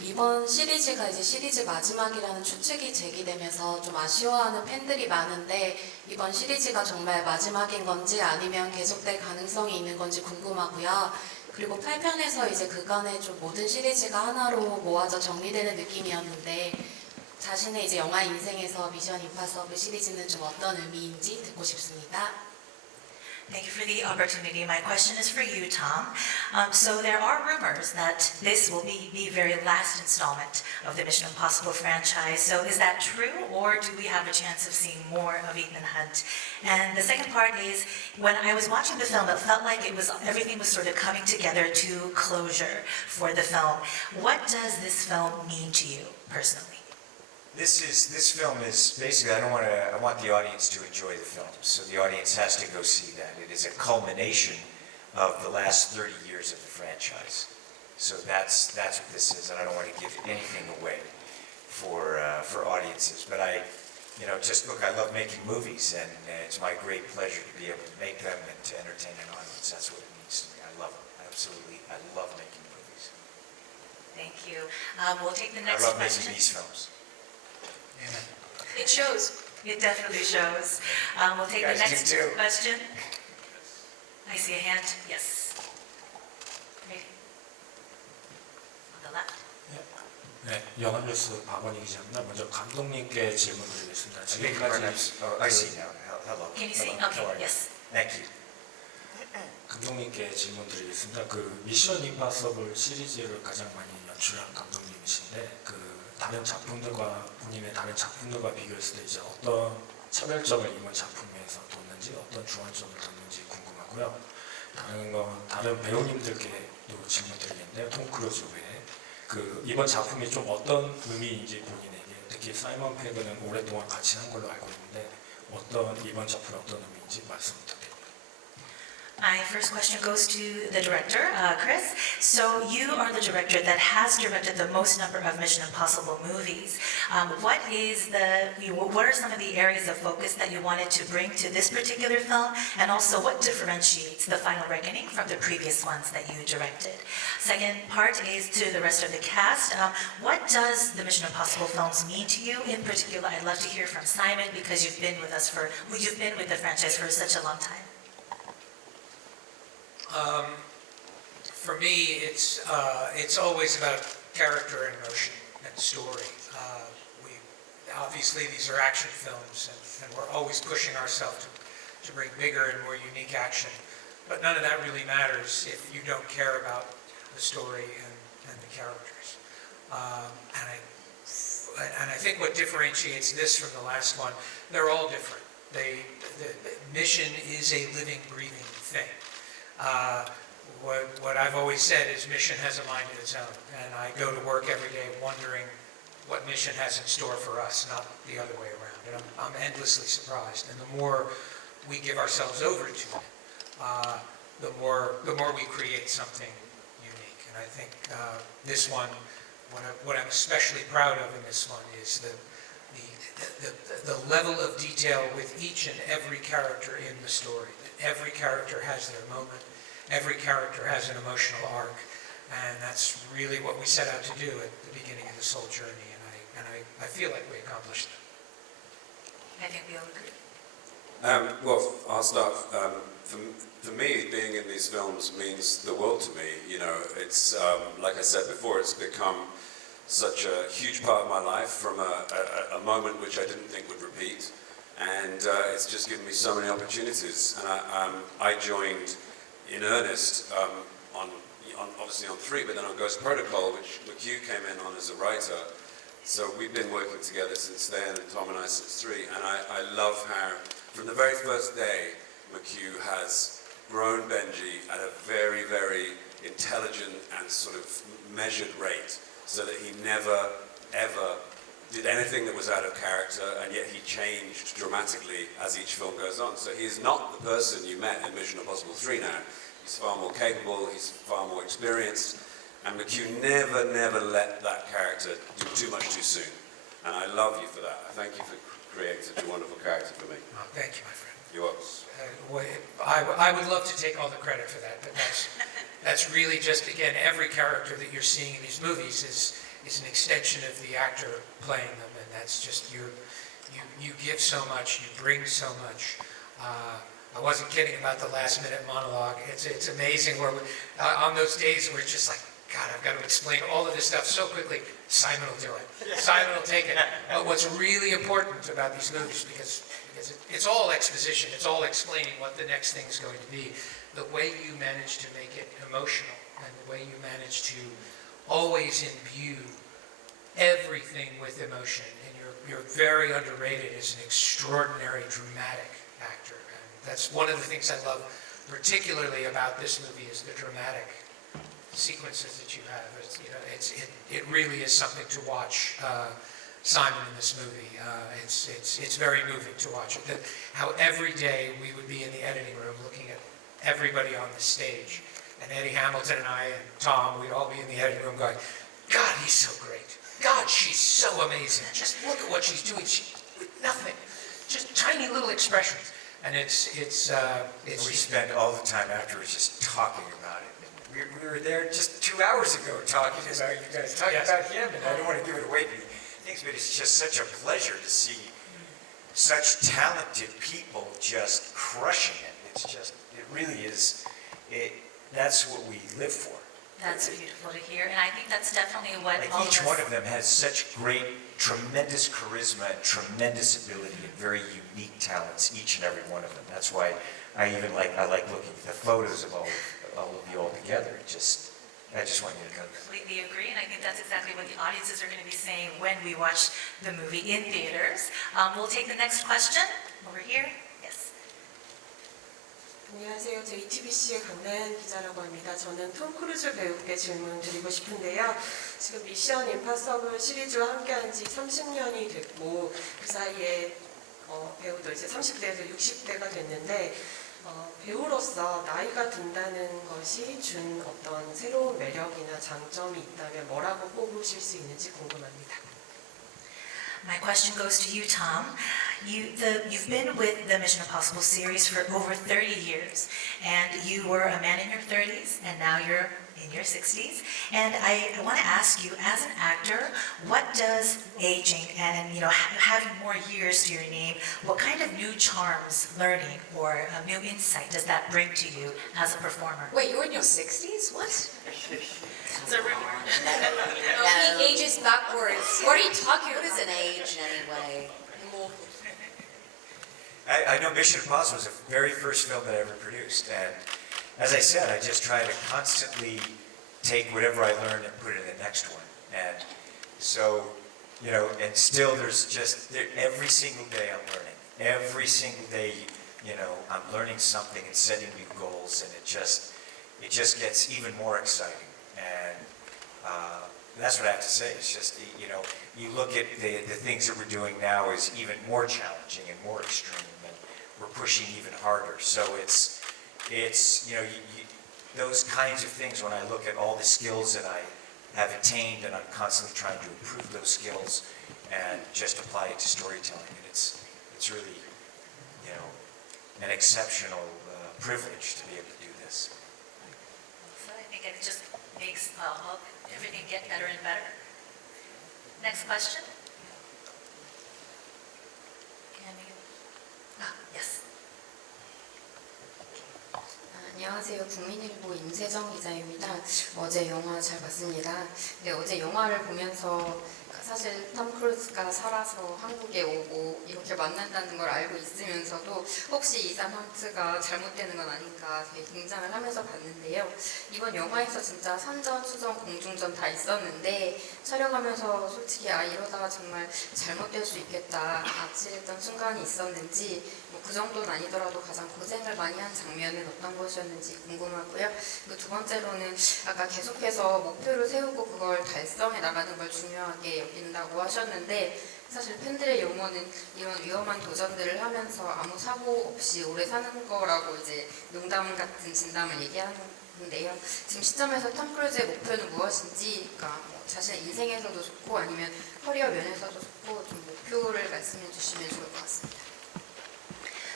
이번 시리즈가 이제 시리즈 마지막이라는 추측이 제기되면서 좀 아쉬워하는 팬들이 많은데 이번 시리즈가 정말 마지막인 건지 아니면 계속될 가능성이 있는 건지 궁금하고요. 그리고 8편에서 이제 그간의 좀 모든 시리즈가 하나로 모아져 정리되는 느낌이었는데 자신의 이제 영화 인생에서 미션 임파서블 시리즈는 좀 어떤 의미인지 듣고 싶습니다. Thank you for the opportunity. My question is for you, Tom. So there are rumors that this will be the very last installment of the Mission Impossible franchise. So is that true, or do we have a chance of seeing more of Ethan Hunt? And the second part is, when I was watching the film, it felt like everything was sort of coming together to closure for the film. What does this film mean to you personally? This film is basically, I want the audience to enjoy the film, so the audience has to go see that. It is a culmination of the last 30 years of the franchise. So that's what this is, and I don't want to give anything away for audiences. But I love making movies, and it's my great pleasure to be able to make them and to entertain an audience. That's what it means to me. I love it. I love making movies. Thank you. We'll take the I next love question. making these films. It shows. It definitely shows. We'll take the You guys next do too. question. I see a hand. Yes. Right. On the left. 네, 연합뉴스 박원희 기자입니다. 먼저 감독님께 질문 드리겠습니다. I think perhaps, I see now. Hello. Can you see? Hello. How Okay, are you? yes. Thank you. 감독님께 질문 드리겠습니다. 그 미션 임파서블 시리즈를 가장 많이 연출한 감독님이신데 다른 작품들과 본인의 다른 작품들과 비교했을 때 이제 어떤 차별점을 이번 작품에서 뒀는지 어떤 주안점을 뒀는지 궁금하고요. 다른 배우님들께도 질문 드리겠는데요. 톰크루즈 외에 이번 작품이 좀 어떤 의미인지 본인에게, 특히 사이먼 페그는 오랫동안 같이 한 걸로 알고 있는데 이번 작품이 어떤 의미인지 말씀 부탁드립니다. My first question goes to the director, Chris. So you are the director that has directed the most number of Mission Impossible movies. What are some of the areas of focus that you wanted to bring to this particular film, and also what differentiates the Final Reckoning from the previous ones that you directed? Second part is to the rest of the cast. What does the Mission Impossible films mean to you? In particular, I'd love to hear from Simon, because you've been with the franchise for such a long time. For me, it's always about character and emotion and story. Obviously, these are action films, and we're always pushing ourselves to bring bigger and more unique action. But none of that really matters if you don't care about the story and the characters. And I think what differentiates this from the last one, they're all different. The mission is a living, breathing thing. What I've always said is Mission has a mind of its own, and I go to work every day wondering what Mission has in store for us, not the other way around. And I'm endlessly surprised. And the more we give ourselves over to it, the more we create something unique. And I think this one, what I'm especially proud of in this one is the level of detail with each and every character in the story. Every character has their moment. Every character has an emotional arc. And that's really what we set out to do at the beginning of this whole journey. And I feel like we accomplished it. I think we all agree. Well, I'll start. For me, being in these films means the world to me. You know, it's like I said before, it's become such a huge part of my life from a moment which I didn't think would repeat, and it's just given me so many opportunities. And I joined in earnest obviously on 3, but then on Ghost Protocol, which McHugh came in on as a writer. So we've been working together since then, and Tom and I since 3, and I love how, from the very first day, McHugh has grown Benji at a very, very intelligent and sort of measured rate, so that he never, ever did anything that was out of character, and yet he changed dramatically as each film goes on. So he's not the person you met in Mission Impossible 3 now. He's far more capable, he's far more experienced, and McHugh never let that character do too much too soon. And I love you for that. I thank you for creating such a wonderful character for me. Oh, thank you, my friend. You're welcome. I would love to take all the credit for that, but that's really just, again, every character that you're seeing in these movies is an extension of the actor playing them, and that's just, you give so much, you bring so much. I wasn't kidding about the last-minute monologue. It's amazing where on those days where it's just like, God, I've got to explain all of this stuff so quickly. Simon will do it. Simon will take it. But what's really important about these movies, because it's all exposition, it's all explaining what the next thing's going to be, the way you manage to make it emotional, and the way you manage to always imbue everything with emotion. And you're very underrated as an extraordinary dramatic actor. And that's one of the things I love particularly about this movie is the dramatic sequences that you have. It really is something to watch Simon in this movie. It's very moving to watch it. How every day we would be in the editing room looking at everybody on the stage, and Eddie Hamilton and I and Tom, we'd all be in the editing room going, God, he's so great. God, she's so amazing. Just look at what she's doing. With nothing, just tiny little expressions. And it's we spend all the time afterwards just talking about it. We were there just 2 hours ago talking about you guys, talking about him, and I don't want to give it away to you. Things, but it's just such a pleasure to see such talented people just crushing it. It's just, it really is, that's what we live for. That's beautiful to hear, and I think that's definitely what Like all each of us... one of them has such great, tremendous charisma, tremendous ability, and very unique talents, each and every one of them. That's why I like looking at the photos of all of you all together. I just want you to know that. Completely agree, and I think that's exactly what the audiences are going to be saying when we watch the movie in theaters. We'll take the next question over here. Yes. 안녕하세요. 저 ETBC의 강나연 기자라고 합니다. 저는 톰크루즈 배우께 질문 드리고 싶은데요. 지금 미션 임파서블 시리즈와 함께한 지 30년이 됐고 그 사이에 배우도 이제 30대에서 60대가 됐는데 배우로서 나이가 든다는 것이 준 어떤 새로운 매력이나 장점이 있다면 뭐라고 꼽으실 수 있는지 궁금합니다. My question goes to you, Tom. You've been with the Mission Impossible series for over 30 years, and you were a man in your 30s, and now you're in your 60s. And I want to ask you, as an actor, what does aging and having more years to your name, what kind of new charms, learning, or new insight does that bring to you as a performer? Wait, you're in your 60s? What? It's a rumor. No, he ages backwards. What are you talking What about? is an age anyway? I know Mission Impossible was the very first film that I ever produced, and as I said, I just try to constantly take whatever I learned and put it in the next one. And so, and still every single day I'm learning. Every single day, I'm learning something and setting new goals, and it just gets even more exciting. And that's what I have to say. It's just, you look at the things that we're doing now is even more challenging and more extreme, and we're pushing even harder. So it's those kinds of things, when I look at all the skills that I have attained, and I'm constantly trying to improve those skills and just apply it to storytelling, and it's really, you know, an exceptional privilege to be able to do this. So I think it just makes everything get better and better. Next question. Yes. 안녕하세요. 국민일보 임세정 기자입니다. 어제 영화 잘 봤습니다. 근데 어제 영화를 보면서 사실 톰 크루즈가 살아서 한국에 오고 이렇게 만난다는 걸 알고 있으면서도 혹시 이산 헌트가 잘못되는 건 아닌가 되게 긴장을 하면서 봤는데요. 이번 영화에서 진짜 산전, 수전, 공중전 다 있었는데 촬영하면서 솔직히 이러다가 정말 잘못될 수 있겠다 아찔했던 순간이 있었는지 그 정도는 아니더라도 가장 고생을 많이 한 장면은 어떤 것이었는지 궁금하고요. 그 두 번째로는 아까 계속해서 목표를 세우고 그걸 달성해 나가는 걸 중요하게 여긴다고 하셨는데 사실 팬들의 용어는 이런 위험한 도전들을 하면서 아무 사고 없이 오래 사는 거라고 이제 농담 같은 진담을 얘기하는데요. 지금 시점에서 톰 크루즈의 목표는 무엇인지, 그러니까 뭐 자신의 인생에서도 좋고 아니면 커리어 면에서도 좋고 좀 목표를 말씀해 주시면 좋을 것 같습니다.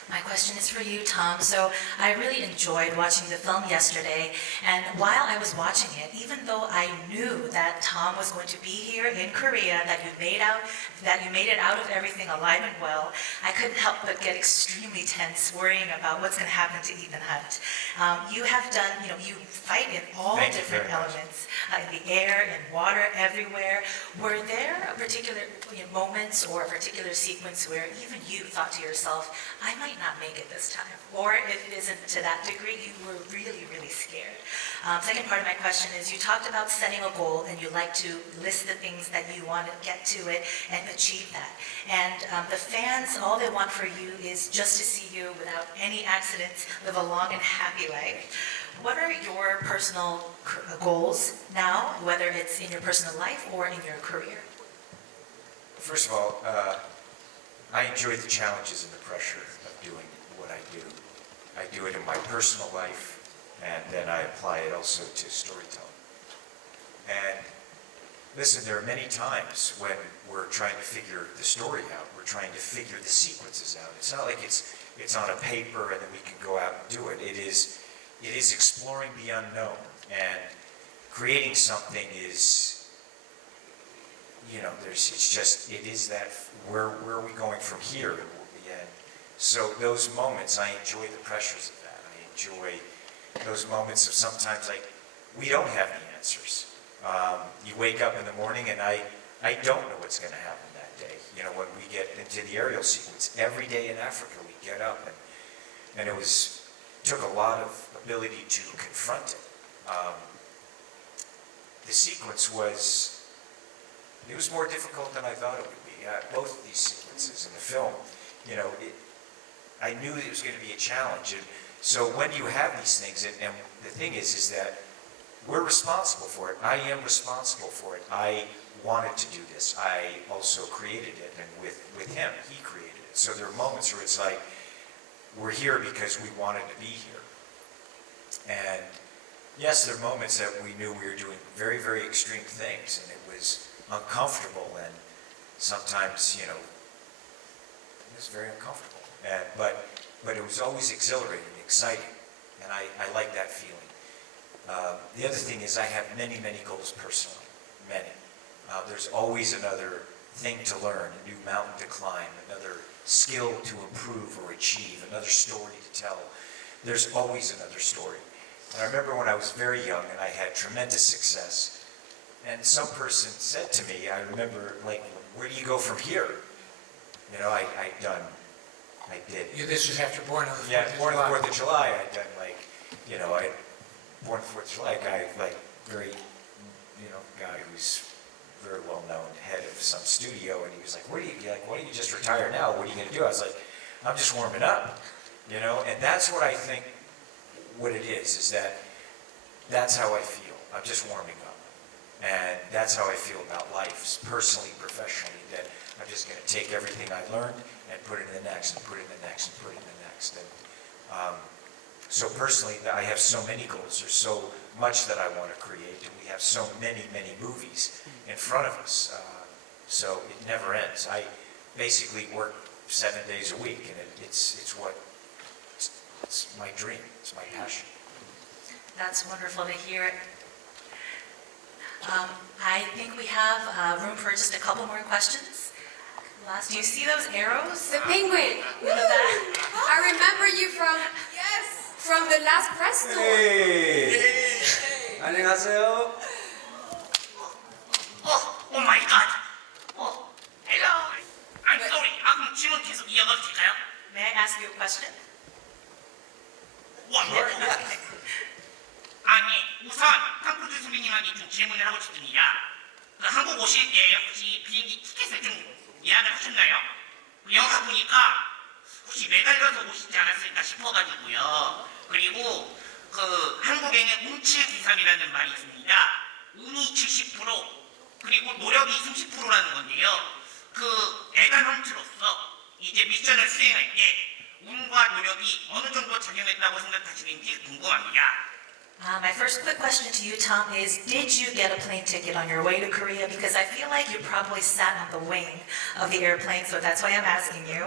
My question is for you, Tom. So I really enjoyed watching the film yesterday, and while I was watching it, even though I knew that Tom was going to be here in Korea, that you made it out of everything alive and well, I couldn't help but get extremely tense, worrying about what's going to happen to Ethan Hunt. You have done, you fight in all Thank you different very much. elements, in the air, in water, everywhere. Were there particular moments or a particular sequence where even you thought to yourself, I might not make it this time? Or if it isn't to that degree, you were really, really scared. Second part of my question is, you talked about setting a goal and you like to list the things that you want to get to it and achieve that. And the fans, all they want for you is just to see you without any accidents, live a long and happy life. What are your personal goals now, whether it's in your personal life or in your career? First of all, I enjoy the challenges and the pressure of doing what I do. I do it in my personal life, and then I apply it also to storytelling. And listen, there are many times when we're trying to figure the story out. We're trying to figure the sequences out. It's not like it's on a paper and then we can go out and do it. It is exploring the unknown, and creating something is, it is that, where are we going from here? And so those moments, I enjoy the pressures of that. I enjoy those moments of sometimes we don't have the answers. You wake up in the morning and I don't know what's going to happen that day. When we get into the aerial sequence, every day in Africa we get up and it took a lot of ability to confront it. The sequence was more difficult than I thought it would be. Both of these sequences in the film, I knew it was going to be a challenge. And so when you have these things, and the thing is that we're responsible for it. I am responsible for it. I wanted to do this. I also created it, and with him, he created it. So there are moments where it's like, we're here because we wanted to be here. And yes, there are moments that we knew we were doing very, very extreme things, and it was uncomfortable, and sometimes, it was very uncomfortable. But it was always exhilarating, exciting, and I like that feeling. The other thing is I have many, many goals personally, many. There's always another thing to learn, a new mountain to climb, another skill to improve or achieve, another story to tell. There's always another story. And I remember when I was very young and I had tremendous success, and some person said to me, I remember, where do you go from here? I did. This was after Born on the 4th Yeah, of Born on July. the 4th of July, I'd done Born on the 4th of July, guy very, guy who's very well known, head of some studio, and he was like, why don't you just retire now? What are you going to do? I was like, I'm just warming up, and that's what I think what it is that's how I feel. I'm just warming up. And that's how I feel about life, personally, professionally, that I'm just going to take everything I learned and put it in the next, and put it in the next, and put it in the next. And So personally, I have so many goals. There's so much that I want to create, and we have so many, many movies in front of us. So it never ends. I basically work 7 days a week, and it's my dream. It's my passion. That's wonderful to hear. I think we have room for just a couple more questions. Do you see those arrows? The penguin. In the back? I remember you from the last press tour. Hey! 안녕하세요. 오 마이 갓. hello. I'm sorry. 그럼 질문 계속 이어가도 될까요? May I ask you a question? Wonderful. 아니, 우선 톰크루즈 선배님에게 좀 질문을 하고 싶습니다. 그 한국 오실 때 혹시 비행기 티켓을 좀 예약을 하셨나요? 영화 보니까 혹시 매달려서 오시지 않았을까 싶어가지고요. 그리고 그 한국에는 운칠기삼이라는 말이 있습니다. 운이 70% 그리고 노력이 30%라는 건데요. 그 애간 헌트로서 이제 미션을 수행할 때 운과 노력이 어느 정도 작용했다고 생각하시는지 궁금합니다. My first quick question to you, Tom, is did you get a plane ticket on your way to Korea? Because I feel like you probably sat on the wing of the airplane, so that's why I'm asking you.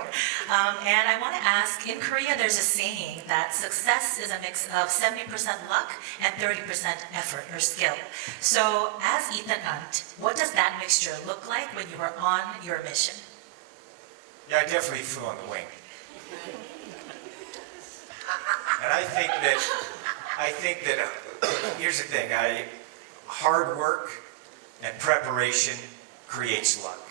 And I want to ask, in Korea there's a saying that success is a mix of 70% luck and 30% effort or skill. So as Ethan Hunt, what does that mixture look like when you were on your mission? Yeah, I definitely flew on the wing. And I think that here's the thing, hard work and preparation creates luck.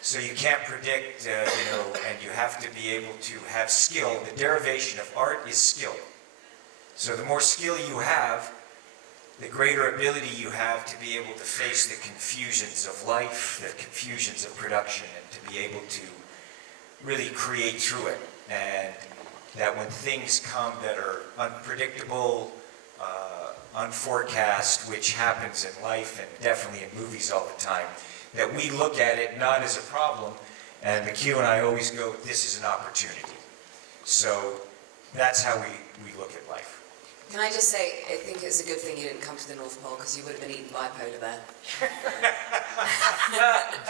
So you can't predict, and you have to be able to have skill. The derivation of art is skill. So the more skill you have, the greater ability you have to be able to face the confusions of life, the confusions of production, and to be able to really create through it. And that when things come that are unpredictable, unforecast, which happens in life and definitely in movies all the time, that we look at it not as a problem, and McHugh and I always go, this is an opportunity. So that's how we look at life. Can I just say, I think it's a good thing you didn't come to the North Pole because you would have been eaten by a polar bear.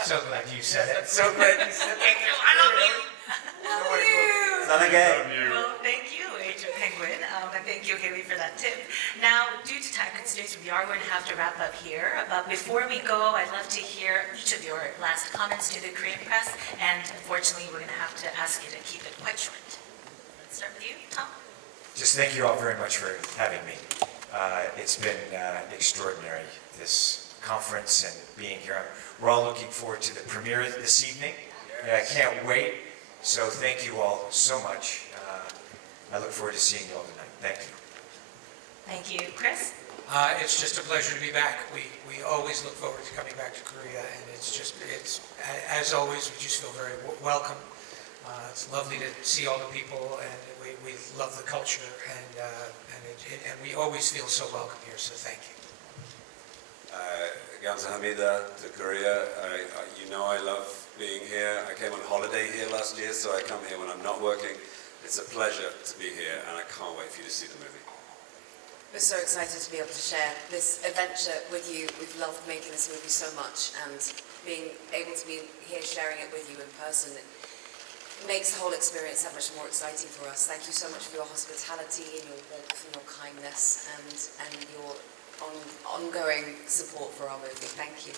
So glad you said it. So glad you said Thank you. I love you. Well, thank you, Agent Penguin, and thank you, Haley, for that tip. Now, due to time constraints, we are going to have to wrap up here. But before we go, I'd love to hear each of your last comments to the Korean press, and unfortunately, we're going to have to ask you to keep it quite short. Let's start with you, Tom. Just thank you all very much for having me. It's been extraordinary, this conference and being here. We're all looking forward to the premiere this evening. I can't wait. So thank you all so much. I look forward to seeing you all tonight. Thank you. Thank you, Chris. It's just a pleasure to be back. We always look forward to coming back to Korea, and it's as always, we just feel very welcome. It's lovely to see all the people, and we love the culture, and we always feel so welcome here. So thank you. 감사합니다 to Korea. You know I love being here. I came on holiday here last year, so I come here when I'm not working. It's a pleasure to be here, and I can't wait for you to see the movie. We're so excited to be able to share this adventure with you. We've loved making this movie so much, and being able to be here sharing it with you in person, it makes the whole experience that much more exciting for us. Thank you so much for your hospitality and your warmth and your kindness and your ongoing support for our movie. Thank you.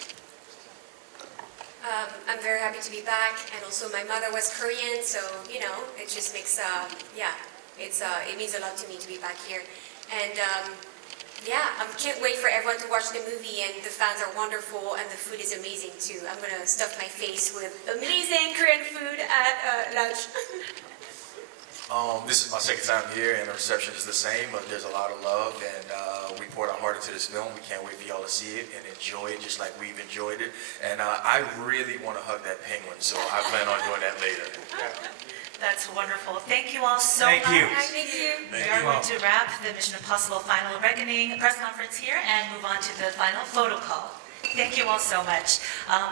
I'm very happy to be back, and also my mother was Korean, so it just makes it means a lot to me to be back here, and I can't wait for everyone to watch the movie, and the fans are wonderful, and the food is amazing too. I'm gonna stuff my face with amazing Korean food at lunch. This is my second time here, and the reception is the same, but there's a lot of love, and we poured our heart into this film. We can't wait for y'all to see it and enjoy it just like we've enjoyed it. And I really want to hug that penguin, so I plan on doing that later. That's wonderful. Thank you all so Thank much. you. Thank you. We are going to wrap the Mission Impossible Final Reckoning press conference here and move on to the final photo call. Thank you all so much.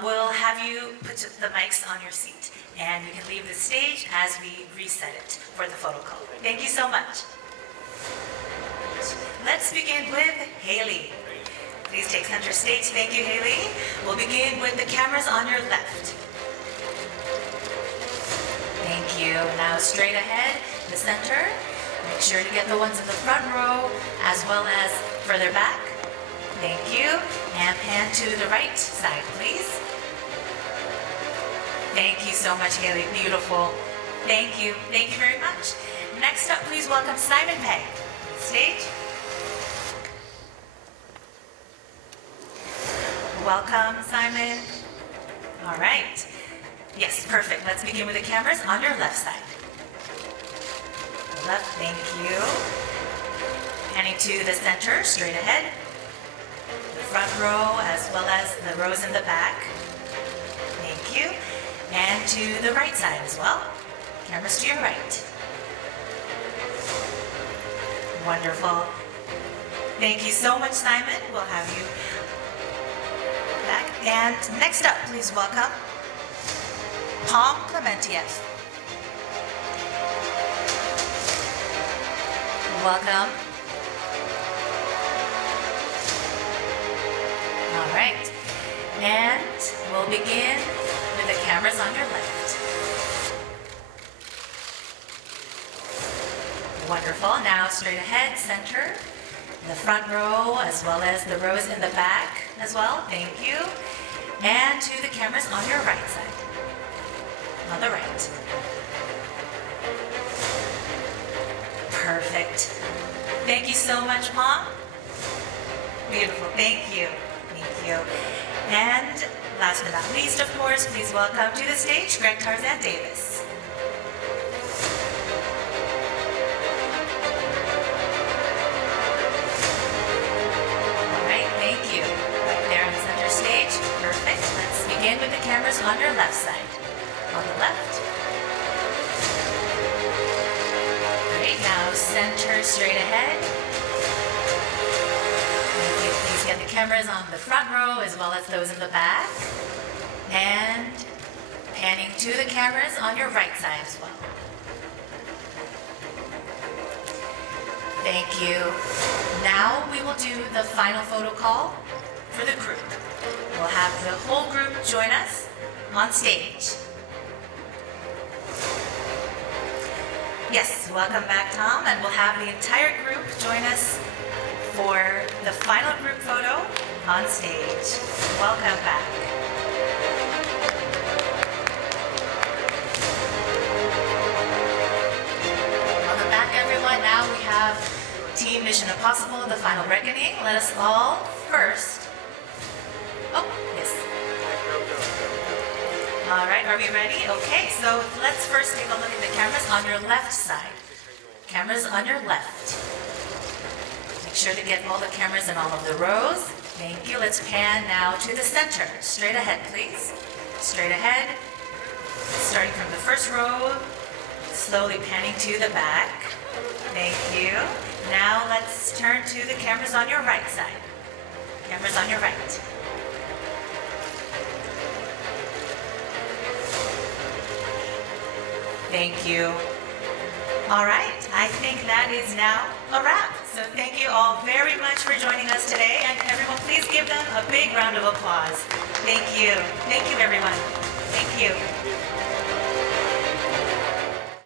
We'll have you put the mics on your seat, and you can leave the stage as we reset it for the photo call. Thank you so much. let's begin with Haley. Please take center stage. Thank you, Haley. We'll begin with the cameras on your left. Thank you. Now straight ahead, the center. Make sure to get the ones in the front row as well as further back. Thank you. And pan to the right side, please. Thank you so much, Haley. Beautiful. Thank you. Thank you very much. Next up, please welcome Simon Pegg. Stage. Welcome, Simon. All right. Yes, perfect. Let's begin with the cameras on your left side. Left, thank you. Panning to the center, straight ahead. The front row as well as the rows in the back. Thank you. And to the right side as well. Cameras to your right. Wonderful. Thank you so much, Simon. We'll have you back. And next up, please welcome Clementieff. Welcome. All right. And we'll begin with the cameras on your left. Wonderful. Now straight ahead, center, the front row, as well as the rows in the back as well. Thank you. And to the cameras on your right side. On the right. Perfect. Thank you so much, Mom. Beautiful. Thank you. Thank you. And last but not least, of course, please welcome to the stage Greg Tarzan Davis. All right, thank you. Right there on center stage. Perfect. Let's begin with the cameras on your left side. On the left. Great. Now center straight ahead. Thank you. Please get the cameras on the front row as well as those in the back. And panning to the cameras on your right side as well. Thank you. Now we will do the final photo call for the group. We'll have the whole group join us on stage. Yes, welcome back, Tom, and we'll have the entire group join us for the final group photo on stage. Welcome back. Welcome back, everyone. Now we have Team Mission Impossible, the final reckoning. Let us all first. Oh, yes. All right, are we ready? Okay, so let's first take a look at the cameras on your left side. Cameras on your left. Make sure to get all the cameras in all of the rows. Thank you. Let's pan now to the center. Straight ahead, please. Straight ahead. Starting from the first row, slowly panning to the back. Thank you. Now let's turn to the cameras on your right side. Cameras on your right. Thank you. All right, I think that is now a wrap. So thank you all very much for joining us today, and everyone please give them a big round of applause. Thank you. Thank you, everyone. Thank you.